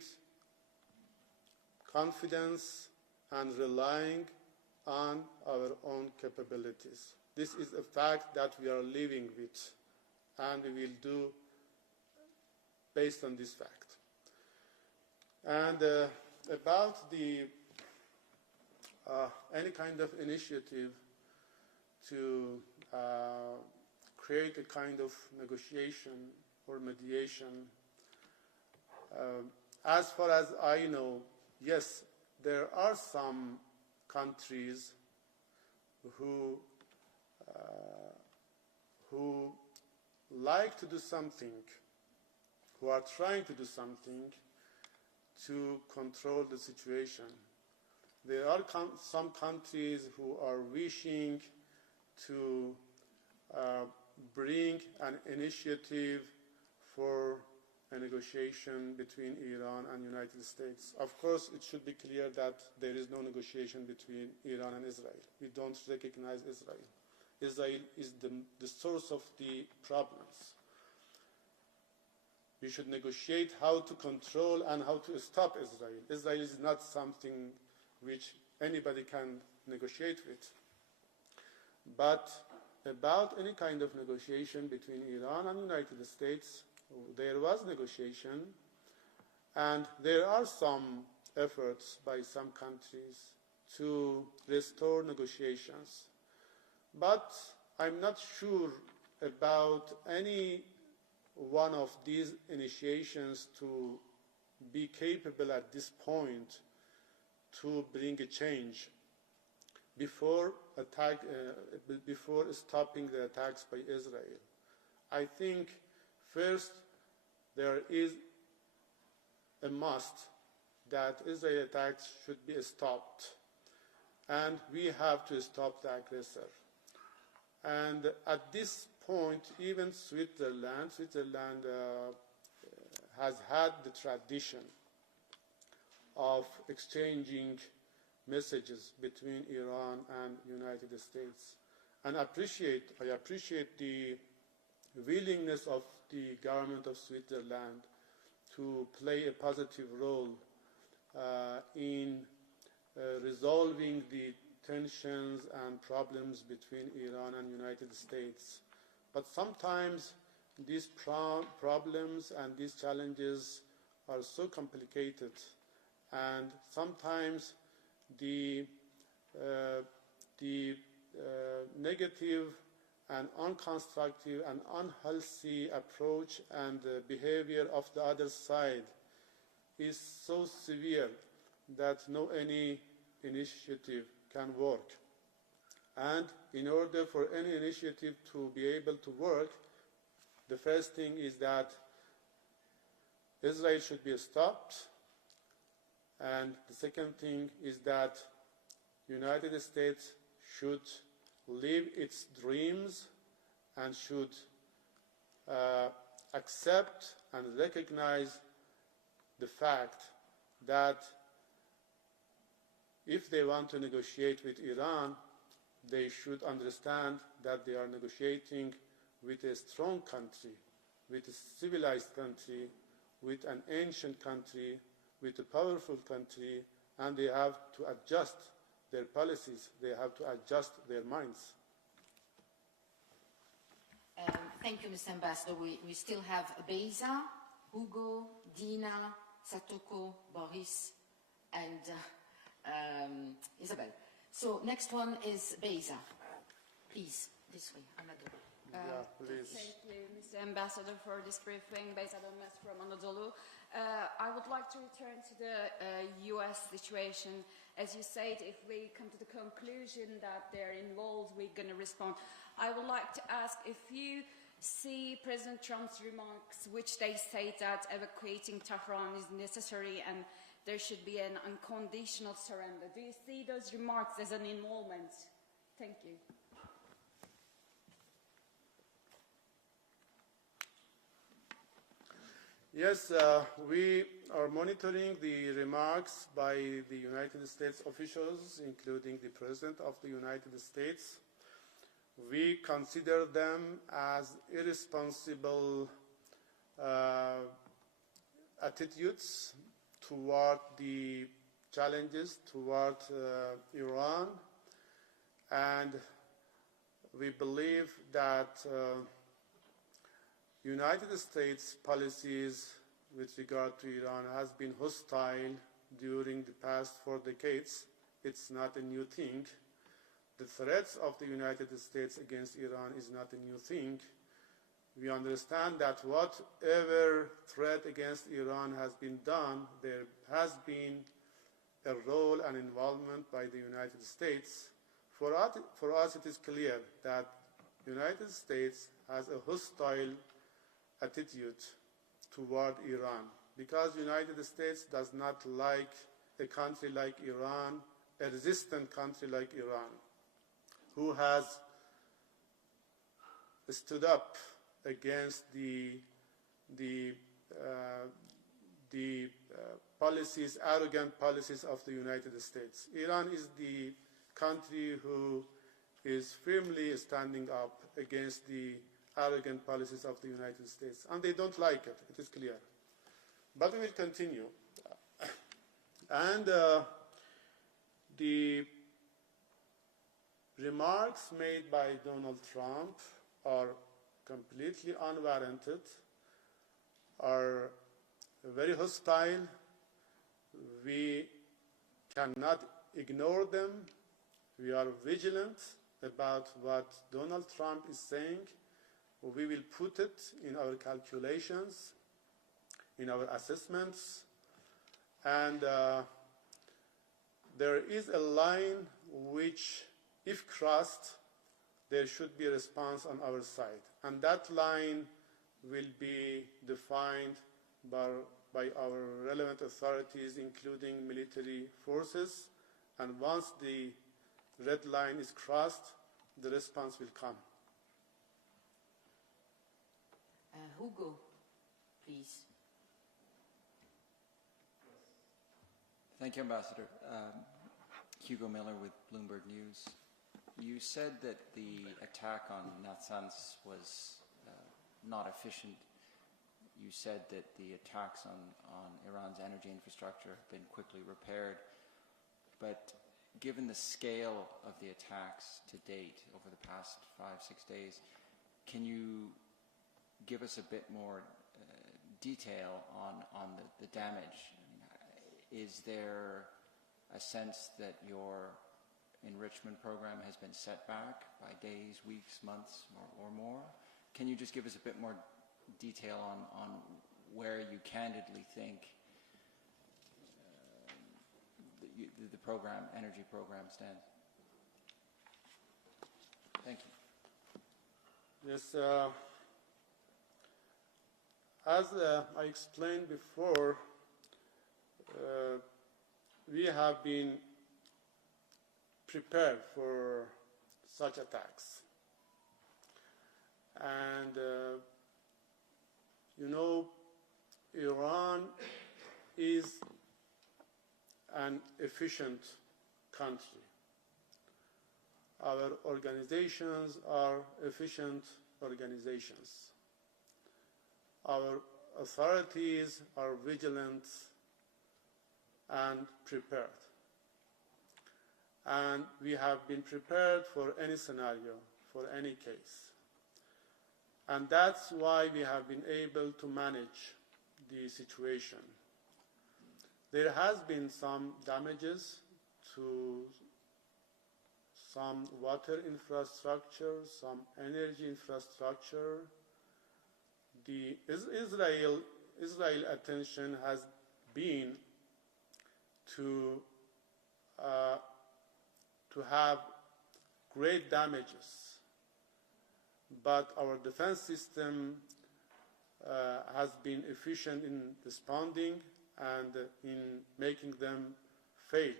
confidence and relying on our own capabilities. This is a fact that we are living with, and we will do based on this fact. And about the any kind of initiative to create a kind of negotiation or mediation, as far as I know, yes, there are some countries who like to do something, who are trying to do something to control the situation. There are some countries who are wishing to bring an initiative for a negotiation between Iran and the United States. Of course, it should be clear that there is no negotiation between Iran and Israel. We don't recognize Israel. Israel is the source of the problems. We should negotiate how to control and how to stop Israel. Israel is not something which anybody can negotiate with. But about any kind of negotiation between Iran and the United States, there was negotiation, and there are some efforts by some countries to restore negotiations. But I'm not sure about any one of these initiations to be capable at this point to bring a change before stopping the attacks by Israel. I think first there is a must that Israeli attacks should be stopped, and we have to stop the aggressor. And at this point, even Switzerland has had the tradition of exchanging messages between Iran and United States. And I appreciate the willingness of the government of Switzerland to play a positive role in resolving the tensions and problems between Iran and United States. But sometimes these problems and these challenges are so complicated, and sometimes the negative and unconstructive and unhealthy approach and behavior of the other side is so severe that no any initiative can work. And in order for any initiative to be able to work, the first thing is that Israel should be stopped, and the second thing is that the United States should live its dreams and should accept and recognize the fact that if they want to negotiate with Iran, they should understand that they are negotiating with a strong country, with a civilized country, with an ancient country, with a powerful country, and they have to adjust their policies, they have to adjust their minds. Thank you, Mr. Ambassador. We still have Beza Hugo, Dina, Satoko, Boris, and Isabel. So next one is Beza. Please, this way, Amadou. Yeah, please. Thank you, Mr. Ambassador, for this briefing. Beza Dolmes from Anadolu. I would like to return to the US situation. As you said, if we come to the conclusion that they're involved, we're going to respond. I would like to ask if you see President Trump's remarks, which they say that evacuating Tehran is necessary and there should be an unconditional surrender. Do you see those remarks as an involvement? Thank you. Yes, we are monitoring the remarks by the United States officials, including the President of the United States. We consider them as irresponsible attitudes toward the challenges toward Iran, and we believe that United States policies with regard to Iran has been hostile during the past 4 decades. It's not a new thing. The threats of the United States against Iran is not a new thing. We understand that whatever threat against Iran has been done, there has been a role and involvement by the United States. For us, it is clear that the United States has a hostile attitude toward Iran because the United States does not like a country like Iran, a resistant country like Iran, who has stood up against the policies, arrogant policies of the United States. Iran is the country who is firmly standing up against the arrogant policies of the United States, and they don't like it, it is clear. But we will continue. And the remarks made by Donald Trump are completely unwarranted, are very hostile. We cannot ignore them. We are vigilant about what Donald Trump is saying. We will put it in our calculations, in our assessments, and there is a line which, if crossed, there should be a response on our side. And that line will be defined by our relevant authorities, including military forces. And once the red line is crossed, the response will come. Hugo, please. Thank you, Ambassador. Hugo Miller with Bloomberg News. You said that the attack on Natanz was not efficient. You said that the attacks on Iran's energy infrastructure have been quickly repaired. But given the scale of the attacks to date over the past 5-6 days, can you give us a bit more detail on the damage? I mean, is there a sense that your enrichment program has been set back by days, weeks, months, or more? Can you just give us a bit more detail on where you candidly think the program, energy program stands? Thank you. Yes, as I explained before, we have been prepared for such attacks. And, you know, Iran is an efficient country. Our organizations are efficient organizations. Our authorities are vigilant and prepared. And we have been prepared for any scenario, for any case. And that's why we have been able to manage the situation. There has been some damages to some water infrastructure, some energy infrastructure. The Israel attention has been to have great damages, but our defense system has been efficient in responding and in making them fail.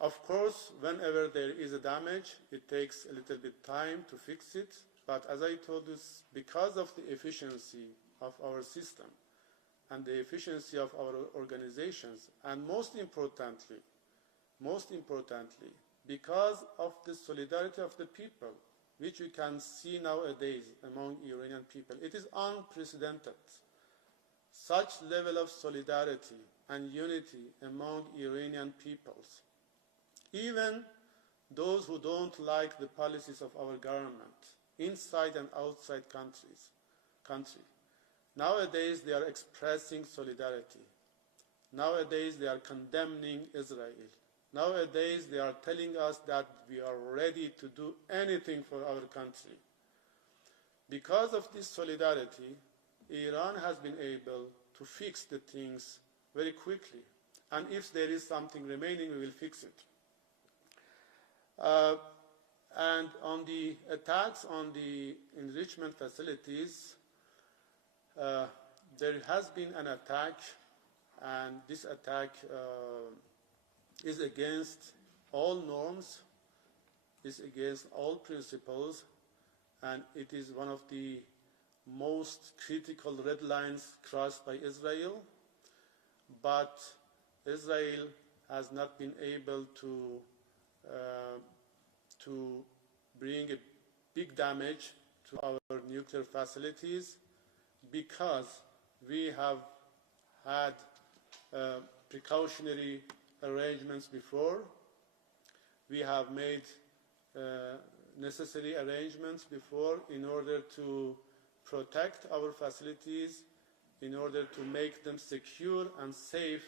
Of course, whenever there is a damage, it takes a little bit time to fix it, but as I told you, because of the efficiency of our system and the efficiency of our organizations, and most importantly, because of the solidarity of the people, which we can see nowadays among Iranian people, it is unprecedented. Such level of solidarity and unity among Iranian peoples. Even those who don't like the policies of our government, inside and outside country. Nowadays they are expressing solidarity. Nowadays they are condemning Israel. Nowadays they are telling us that we are ready to do anything for our country. Because of this solidarity, Iran has been able to fix the things very quickly. And if there is something remaining, we will fix it. And on the attacks on the enrichment facilities, there has been an attack, and this attack is against all norms, is against all principles, and it is one of the most critical red lines crossed by Israel. But Israel has not been able to bring a big damage to our nuclear facilities, because we have had precautionary arrangements before. We have made necessary arrangements before in order to protect our facilities, in order to make them secure and safe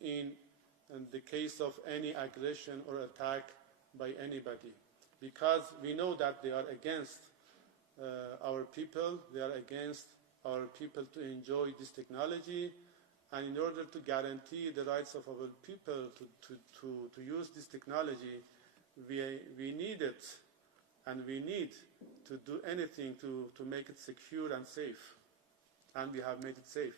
in the case of any aggression or attack by anybody. Because we know that they are against our people, they are against our people to enjoy this technology, and in order to guarantee the rights of our people to use this technology, we need it, and we need to do anything to make it secure and safe, and we have made it safe.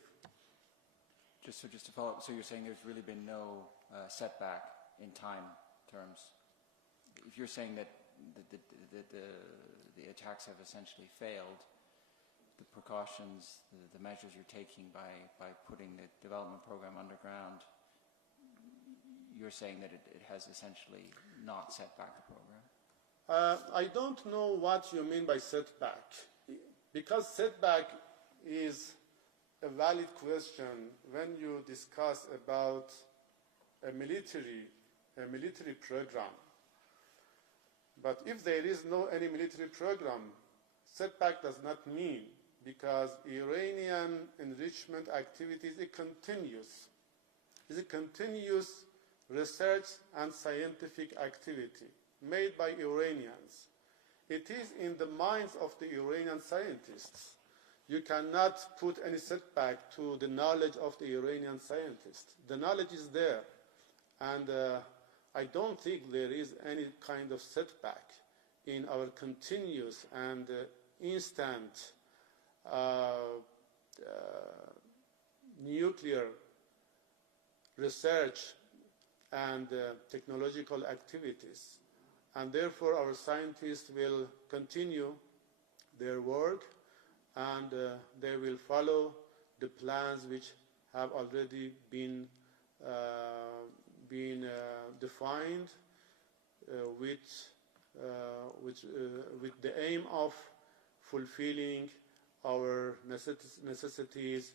Just to follow up, so you're saying there's really been no setback in time terms. If you're saying that the attacks have essentially failed, the precautions, the measures you're taking by putting the development program underground, you're saying that it has essentially not set back the program? I don't know what you mean by setback, because setback is a valid question when you discuss about a military program. But if there is no any military program, setback does not mean, because Iranian enrichment activities is a continuous research and scientific activity made by Iranians. It is in the minds of the Iranian scientists. You cannot put any setback to the knowledge of the Iranian scientists. The knowledge is there, and I don't think there is any kind of setback in our continuous and instant nuclear research and technological activities. And therefore our scientists will continue their work, and they will follow the plans which have already been defined with the aim of fulfilling our necessities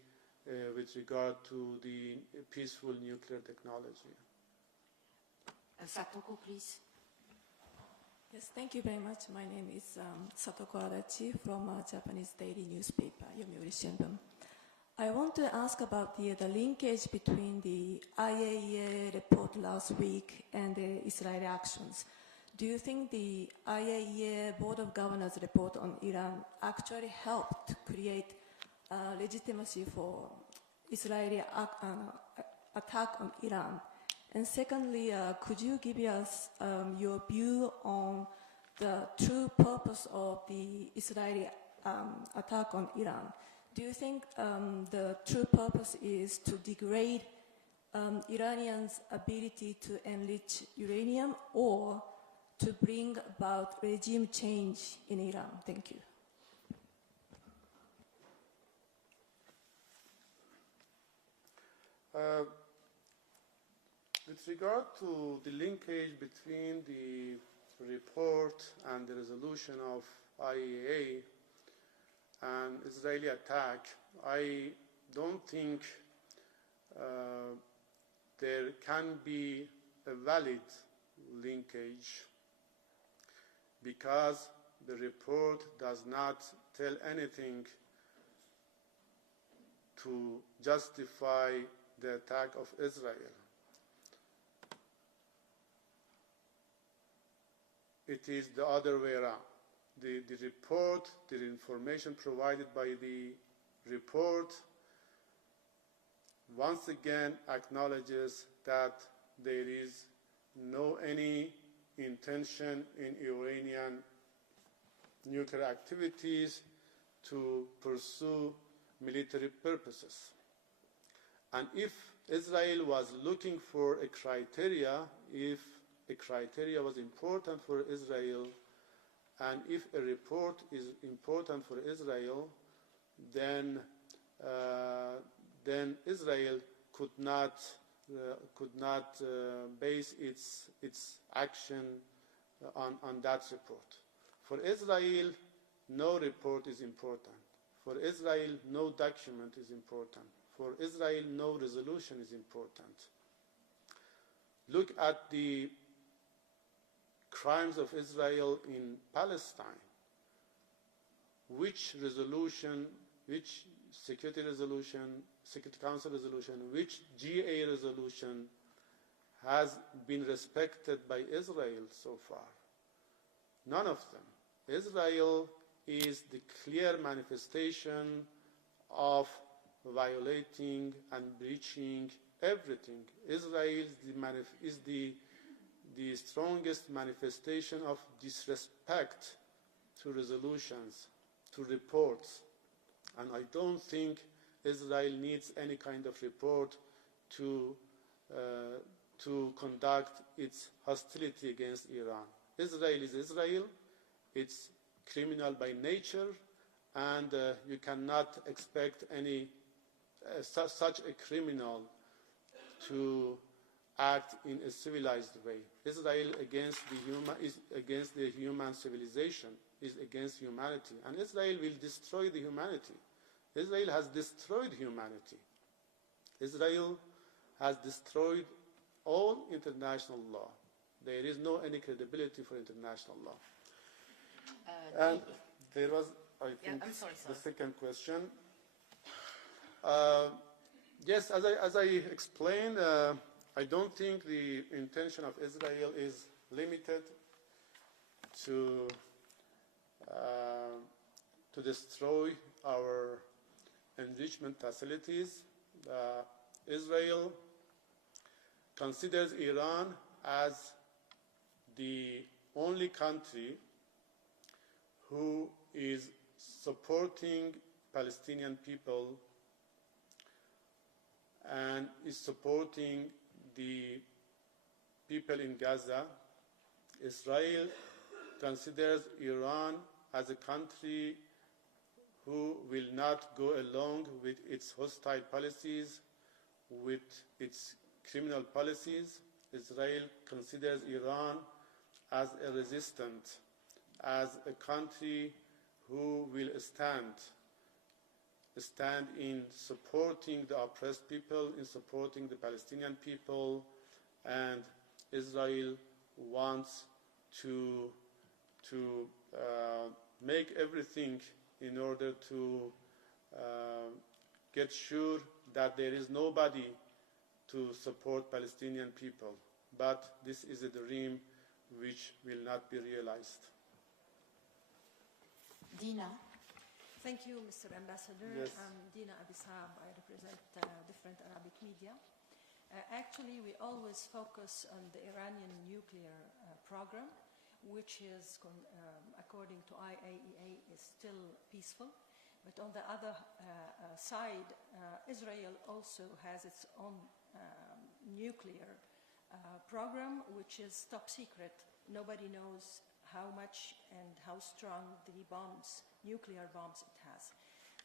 with regard to the peaceful nuclear technology. Satoko, please. Yes, thank you very much. My name is Satoko Adachi from a Japanese daily newspaper, Yomiuri Christian Böhm. I want to ask about the linkage between the IAEA report last week and the Israeli actions. Do you think the IAEA Board of Governors report on Iran actually helped create legitimacy for Israeli attack on Iran? And secondly, could you give us your view on the true purpose of the Israeli attack on Iran? Do you think the true purpose is to degrade Iranians' ability to enrich uranium, or to bring about regime change in Iran? Thank you. With regard to the linkage between the report and the resolution of IAEA and Israeli attack, I don't think there can be a valid linkage, because the report does not tell anything to justify the attack of Israel. It is the other way around. The report, the information provided by the report, once again acknowledges that there is no any intention in Iranian nuclear activities to pursue military purposes. And if Israel was looking for a criteria, if a criteria was important for Israel, and if a report is important for Israel, then Israel could not base its action on that report. For Israel, no report is important. For Israel, no document is important. For Israel, no resolution is important. Look at the crimes of Israel in Palestine. Which resolution, which Security Resolution, Security Council resolution, which GA resolution has been respected by Israel so far? None of them. Israel is the clear manifestation of violating and breaching everything. Israel is the strongest manifestation of disrespect to resolutions, to reports. And I don't think Israel needs any kind of report to conduct its hostility against Iran. Israel is Israel. It's criminal by nature, and you cannot expect any such a criminal to act in a civilized way. Israel is against the human civilization, is against humanity, and Israel will destroy the humanity. Israel has destroyed humanity. Israel has destroyed all international law. There is no any credibility for international law. And there was, I think, the second question. Yes, as I explained, I don't think the intention of Israel is limited to destroy our enrichment facilities. Israel considers Iran as the only country who is supporting Palestinian people and is supporting the people in Gaza. Israel considers Iran as a country who will not go along with its hostile policies, with its criminal policies. Israel considers Iran as a resistant, as a country who will stand in supporting the oppressed people, in supporting the Palestinian people, and Israel wants to make everything in order to get sure that there is nobody to support Palestinian people. But this is a dream which will not be realized. Dina. Thank you, Mr. Ambassador. Yes. I'm Dina Abissab. I represent different Arabic media. Actually, we always focus on the Iranian nuclear program, which is, according to IAEA, is still peaceful. But on the other side, Israel also has its own nuclear program, which is top secret. Nobody knows how much and how strong the bombs, nuclear bombs it has.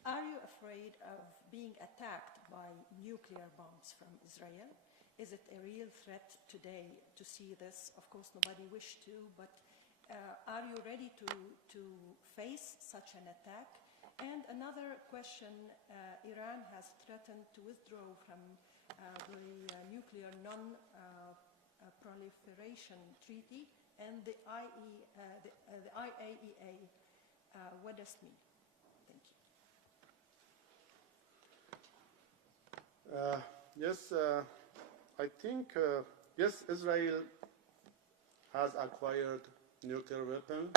Are you afraid of being attacked by nuclear bombs from Israel? Is it a real threat today to see this? Of course, nobody wished to, but are you ready to face such an attack? And another question, Iran has threatened to withdraw from the nuclear non-proliferation treaty and the IAEA. What does it mean? Thank you. Yes, I think, yes, Israel has acquired nuclear weapon.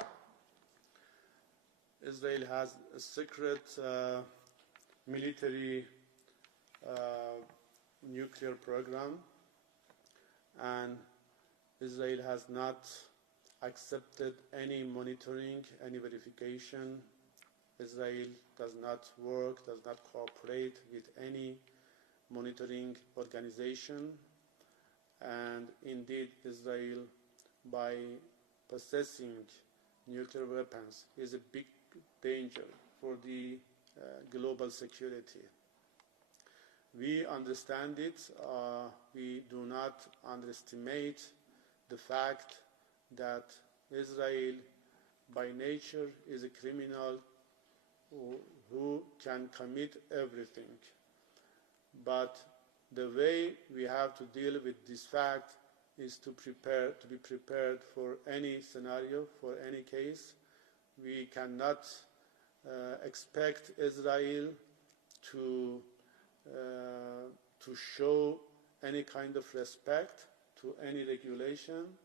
Israel has a secret military nuclear program, and Israel has not accepted any monitoring, any verification. Israel does not work, does not cooperate with any monitoring organization. And indeed, Israel, by possessing nuclear weapons, is a big danger for the global security. We understand it. We do not underestimate the fact that Israel, by nature, is a criminal who can commit everything. But the way we have to deal with this fact is to be prepared for any scenario, for any case. We cannot expect Israel to show any kind of respect to any regulation,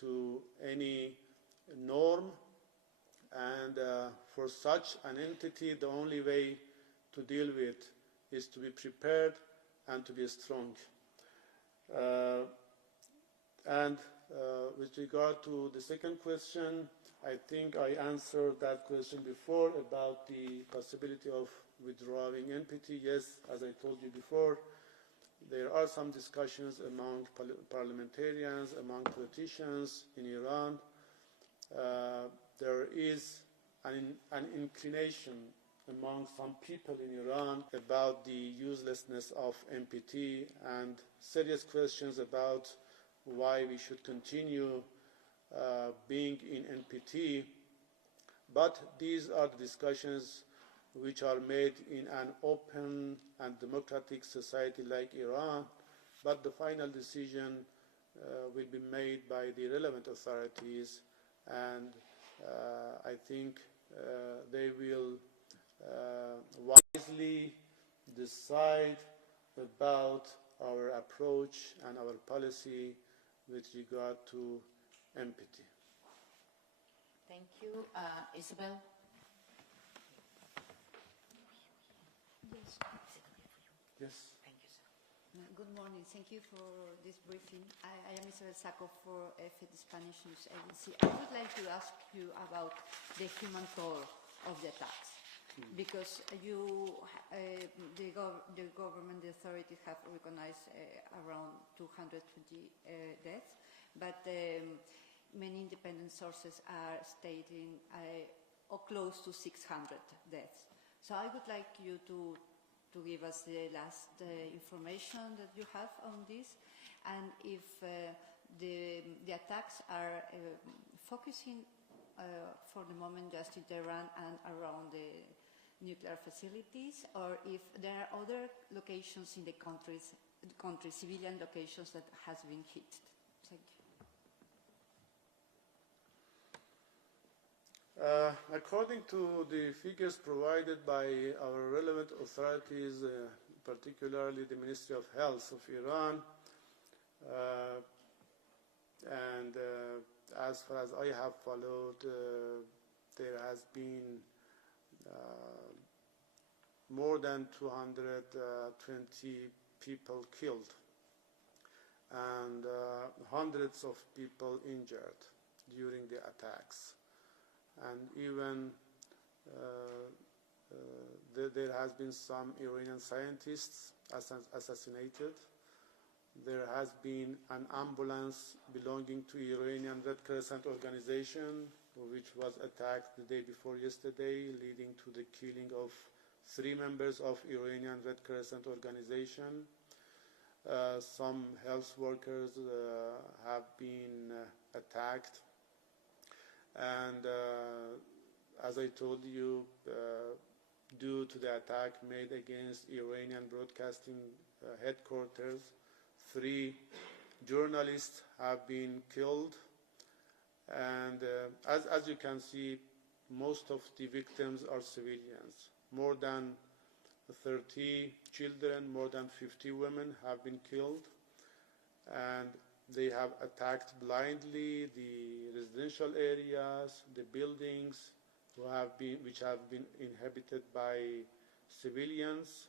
to any norm, and for such an entity, the only way to deal with is to be prepared and to be strong. With regard to the second question, I think I answered that question before about the possibility of withdrawing NPT. Yes, as I told you before, there are some discussions among parliamentarians, among politicians in Iran. There is an inclination among some people in Iran about the uselessness of NPT and serious questions about why we should continue being in NPT. But these are the discussions which are made in an open and democratic society like Iran, but the final decision will be made by the relevant authorities, and I think they will wisely decide about our approach and our policy with regard to NPT. Thank you. Isabel? Yes. Yes. Thank you, sir. Good morning. Thank you for this briefing. I am Isabel Saco for FED Spanish News Agency. I would like to ask you about the human toll of the attacks, because the government, the authorities have recognized around 220 deaths, but many independent sources are stating close to 600 deaths. So I would like you to give us the last information that you have on this, and if the attacks are focusing for the moment just in Tehran and around the nuclear facilities, or if there are other locations in the country, civilian locations that has been hit. Thank you. According to the figures provided by our relevant authorities, particularly the Ministry of Health of Iran, and as far as I have followed, there has been more than 220 people killed and hundreds of people injured during the attacks. And even there has been some Iranian scientists assassinated. There has been an ambulance belonging to Iranian Red Crescent organization, which was attacked the day before yesterday, leading to the killing of 3 members of Iranian Red Crescent organization. Some health workers have been attacked. And as I told you, due to the attack made against Iranian broadcasting headquarters, 3 journalists have been killed. And as you can see, most of the victims are civilians. More than 30 children, more than 50 women have been killed. And they have attacked blindly the residential areas, the buildings which have been inhabited by civilians.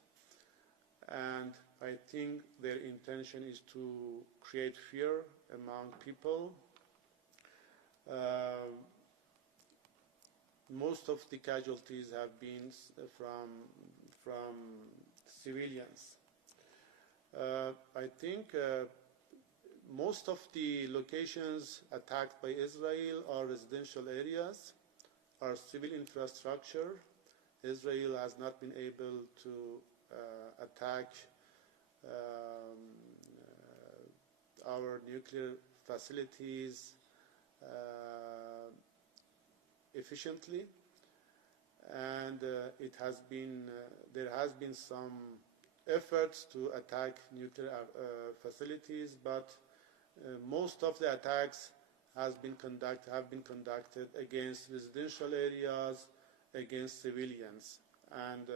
And I think their intention is to create fear among people. Most of the casualties have been from civilians. I think most of the locations attacked by Israel are residential areas, are civil infrastructure. Israel has not been able to attack our nuclear facilities efficiently, and there has been some efforts to attack nuclear facilities, but most of the attacks have been conducted against residential areas, against civilians, and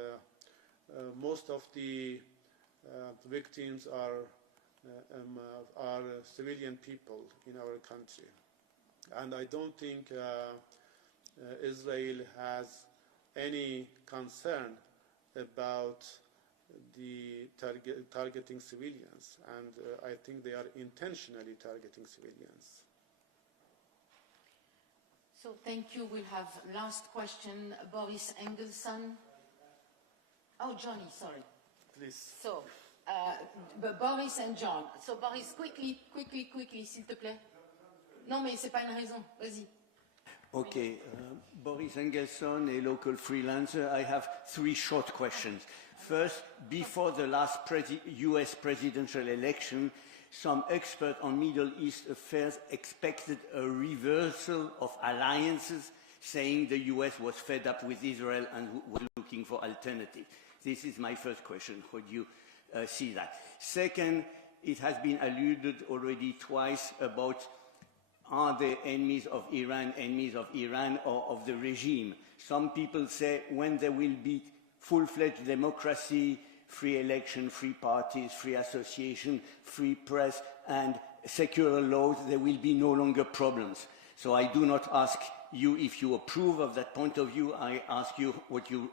most of the victims are civilian people in our country. And I don't think Israel has any concern about the targeting civilians, and I think they are intentionally targeting civilians. So thank you. We'll have last question, Boris Engelson. Oh, Johnny, sorry. Please. So, Boris and John. So Boris, quickly, s'il te plaît. Non, mais c'est pas une raison. Vas-y. Okay, Boris Engelson, a local freelancer. I have 3 short questions. First, before the last US presidential election, some experts on Middle East affairs expected a reversal of alliances, saying the US was fed up with Israel and was looking for alternatives. This is my first question. How do you see that? Second, it has been alluded already twice about are the enemies of Iran or of the regime? Some people say when there will be full-fledged democracy, free election, free parties, free association, free press, and secular laws, there will be no longer problems. So I do not ask you if you approve of that point of view. I ask you what you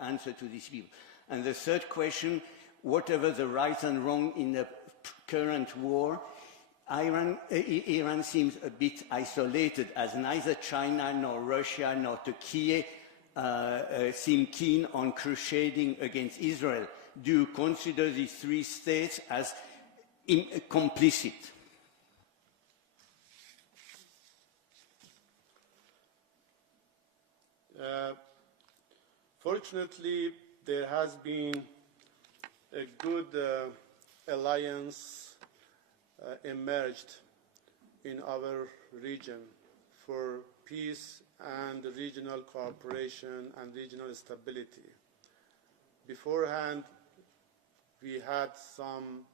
answer to these people. And the third question, whatever the right and wrong in the current war, Iran seems a bit isolated, as neither China nor Russia nor Turkey seem keen on crusading against Israel. Do you consider these 3 states as complicit? Fortunately, there has been a good alliance emerged in our region for peace and regional cooperation and regional stability. Beforehand, we had some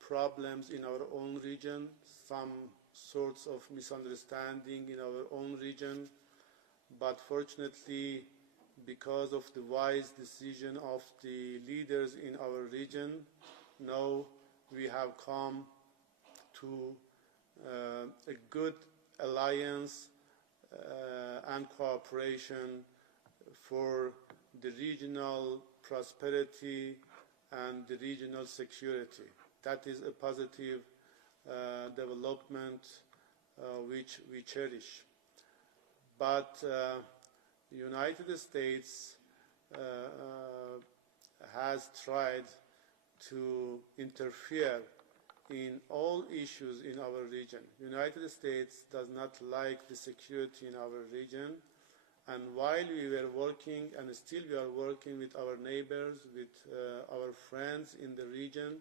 problems in our own region, some sorts of misunderstanding in our own region, but fortunately because of the wise decision of the leaders in our region, now we have come to a good alliance and cooperation for the regional prosperity and the regional security. That is a positive development which we cherish. But the United States has tried to interfere in all issues in our region. The United States does not like the security in our region, and while we were working, and still we are working with our neighbors, with our friends in the region,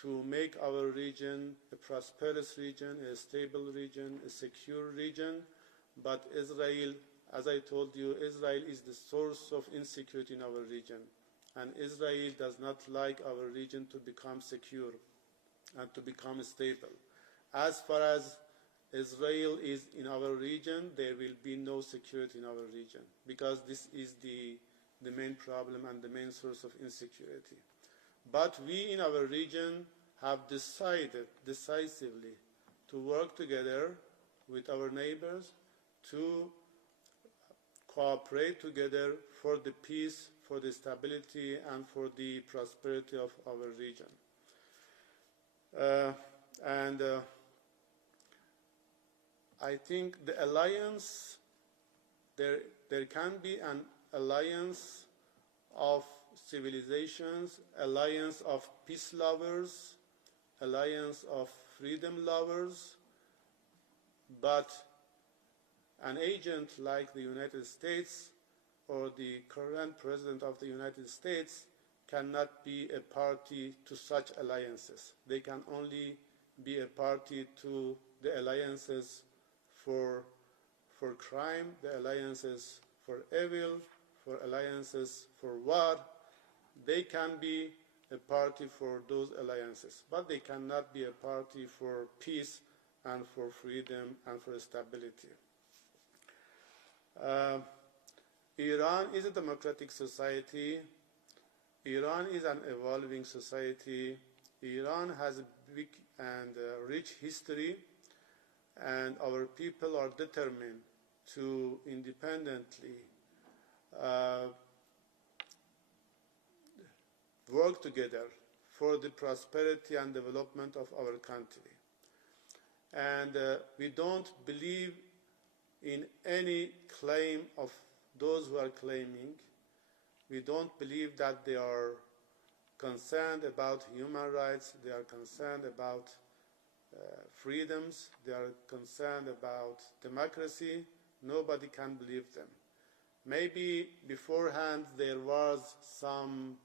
to make our region a prosperous region, a stable region, a secure region. But Israel, as I told you, Israel is the source of insecurity in our region. And Israel does not like our region to become secure and to become stable. As far as Israel is in our region, there will be no security in our region, because this is the main problem and the main source of insecurity. But we in our region have decided decisively to work together with our neighbors to cooperate together for the peace, for the stability, and for the prosperity of our region. I think the alliance, there can be an alliance of civilizations, alliance of peace lovers, alliance of freedom lovers, but an agent like the United States or the current president of the United States cannot be a party to such alliances. They can only be a party to the alliances for crime, the alliances for evil, for alliances for war. They can be a party for those alliances, but they cannot be a party for peace and for freedom and for stability. Iran is a democratic society. Iran is an evolving society. Iran has a big and rich history, and our people are determined to independently work together for the prosperity and development of our country. And we don't believe in any claim of those who are claiming. We don't believe that they are concerned about human rights, they are concerned about freedoms, they are concerned about democracy. Nobody can believe them. Maybe beforehand there was some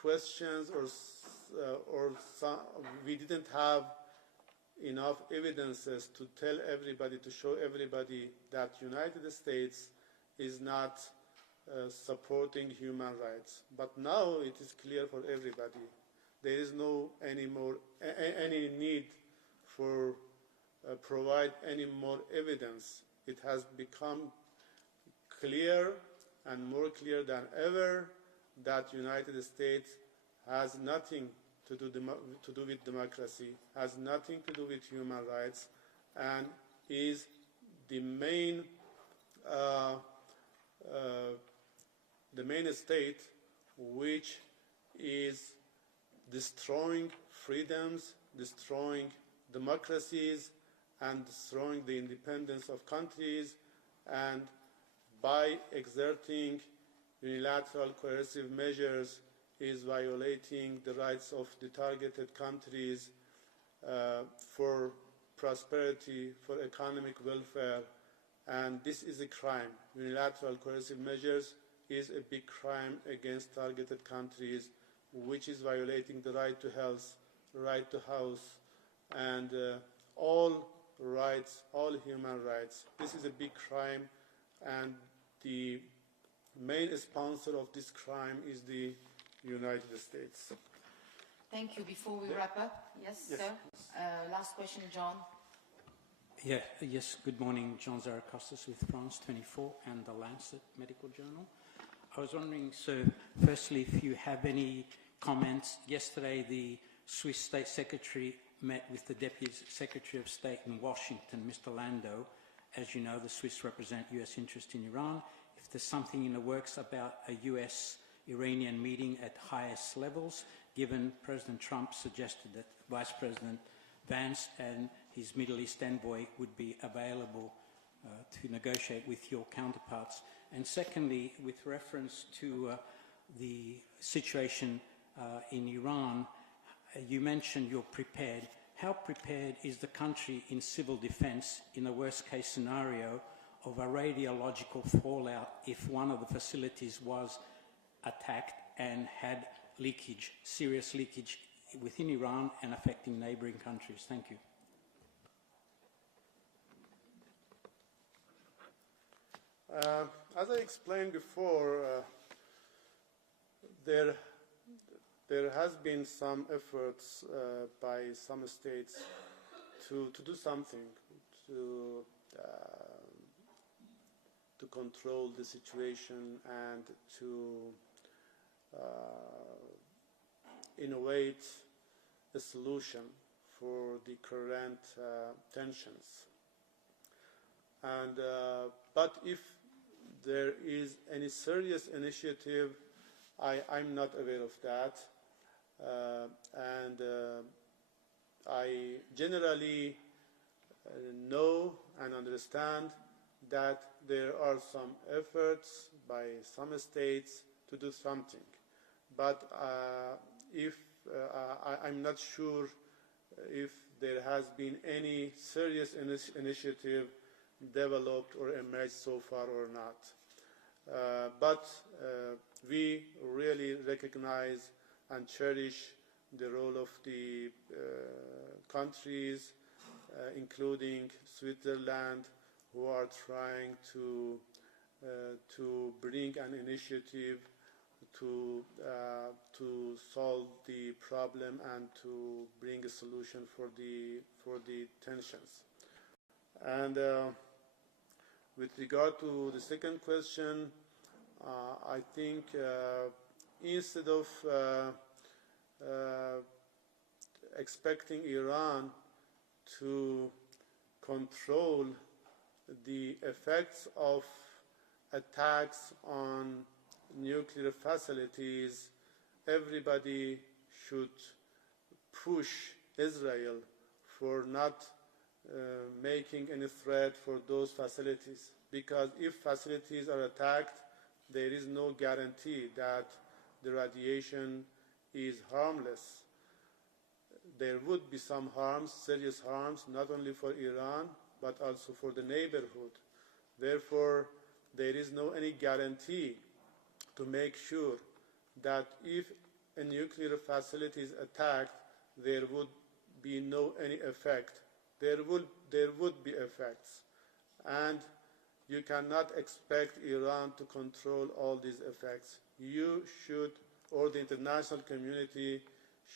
questions or some, we didn't have enough evidences to tell everybody, to show everybody that United States is not supporting human rights. But now it is clear for everybody. There is no any need for provide any more evidence. It has become clear and more clear than ever that United States has nothing to do with democracy, has nothing to do with human rights, and is the main state which is destroying freedoms, destroying democracies, and destroying the independence of countries, and by exerting unilateral coercive measures is violating the rights of the targeted countries for prosperity, for economic welfare, and this is a crime. Unilateral coercive measures is a big crime against targeted countries, which is violating the right to health, right to house, and all rights, all human rights. This is a big crime, and the main sponsor of this crime is the United States. Thank you. Before we wrap up, yes, sir. Last question, John. Yes, good morning. John Zarakostas with France 24 and the Lancet Medical Journal. I was wondering, so firstly, if you have any comments. Yesterday, the Swiss State Secretary met with the Deputy Secretary of State in Washington, Mr. Landau. As you know, the Swiss represent US interest in Iran. If there's something in the works about a US-Iranian meeting at highest levels, given President Trump suggested that Vice President Vance and his Middle East envoy would be available to negotiate with your counterparts. And secondly, with reference to the situation in Iran, you mentioned you're prepared. How prepared is the country in civil defense in the worst case scenario of a radiological fallout if one of the facilities was attacked and had leakage, serious leakage within Iran and affecting neighboring countries? Thank you. As I explained before, there has been some efforts by some states to do something to control the situation and to innovate a solution for the current tensions. And but if there is any serious initiative, I'm not aware of that. I generally know and understand that there are some efforts by some states to do something. But I'm not sure if there has been any serious initiative developed or emerged so far or not. But we really recognize and cherish the role of the countries, including Switzerland, who are trying to bring an initiative to solve the problem and to bring a solution for the tensions. And with regard to the second question, I think instead of expecting Iran to control the effects of attacks on nuclear facilities, everybody should push Israel for not making any threat for those facilities. Because if facilities are attacked, there is no guarantee that the radiation is harmless. There would be some harms, serious harms, not only for Iran, but also for the neighborhood. Therefore, there is no any guarantee to make sure that if a nuclear facility is attacked, there would be no any effect. There would be effects. And you cannot expect Iran to control all these effects. You should, or the international community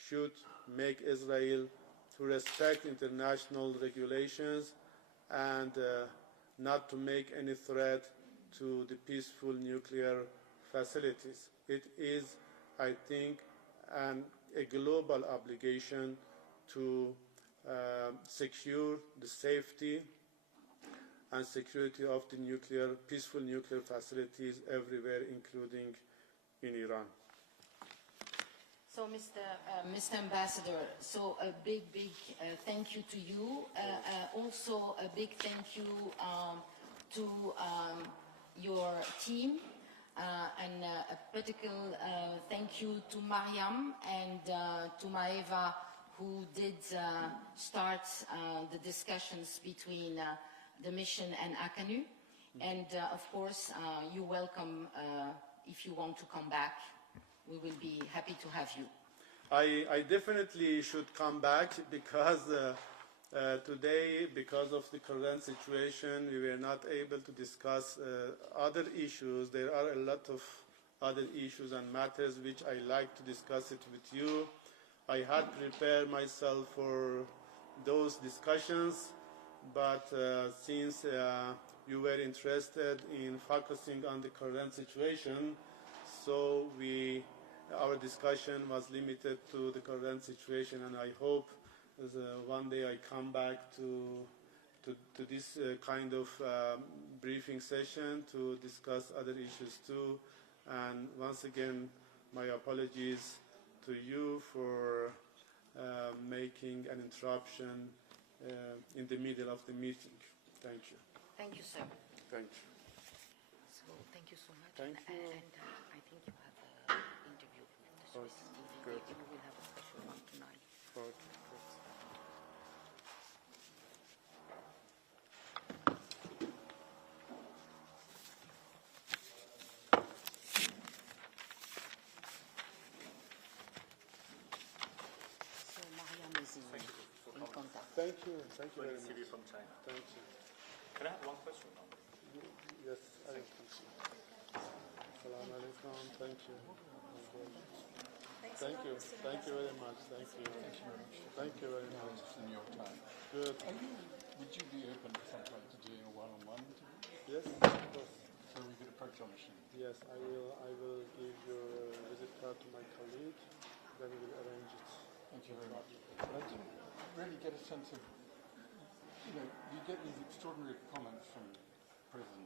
should make Israel to respect international regulations and not to make any threat to the peaceful nuclear facilities. It is, I think, a global obligation to secure the safety and security of the peaceful nuclear facilities everywhere, including in Iran. So, Mr. Ambassador, so a big thank you to you. Also, a big thank you to your team, and a particular thank you to Mariam and to Maeva, who did start the discussions between the mission and ACANU. And of course, you're welcome if you want to come back. We will be happy to have you. I definitely should come back because today, because of the current situation, we were not able to discuss other issues. There are a lot of other issues and matters which I like to discuss it with you. I had prepared myself for those discussions, but since you were interested in focusing on the current situation, so our discussion was limited to the current situation, and I hope one day I come back to this kind of briefing session to discuss other issues too. And once again, my apologies to you for making an interruption in the middle of the meeting. Thank you. Thank you, sir. Thank you. So thank you so much. Thank you. And I think you have an interview with the Swiss TV. Good. Maybe we will have a special one tonight. Okay, good. So Mariam is in contact. Thank you. Thank you very much. from China. Thank you. Can I have one question now? Yes, I will continue. Assalamu alaikum. Thank you. Thank you. Thank you very much. Thank you. Thank you very much. In your time. Good. Would you be open at some point to doing a one-on-one interview? Yes, of course. So we could approach our machine. Yes, I will give your visit card to my colleague. Then we will arrange it. Thank you very much. But I didn't really get a sense of, you get these extraordinary comments from President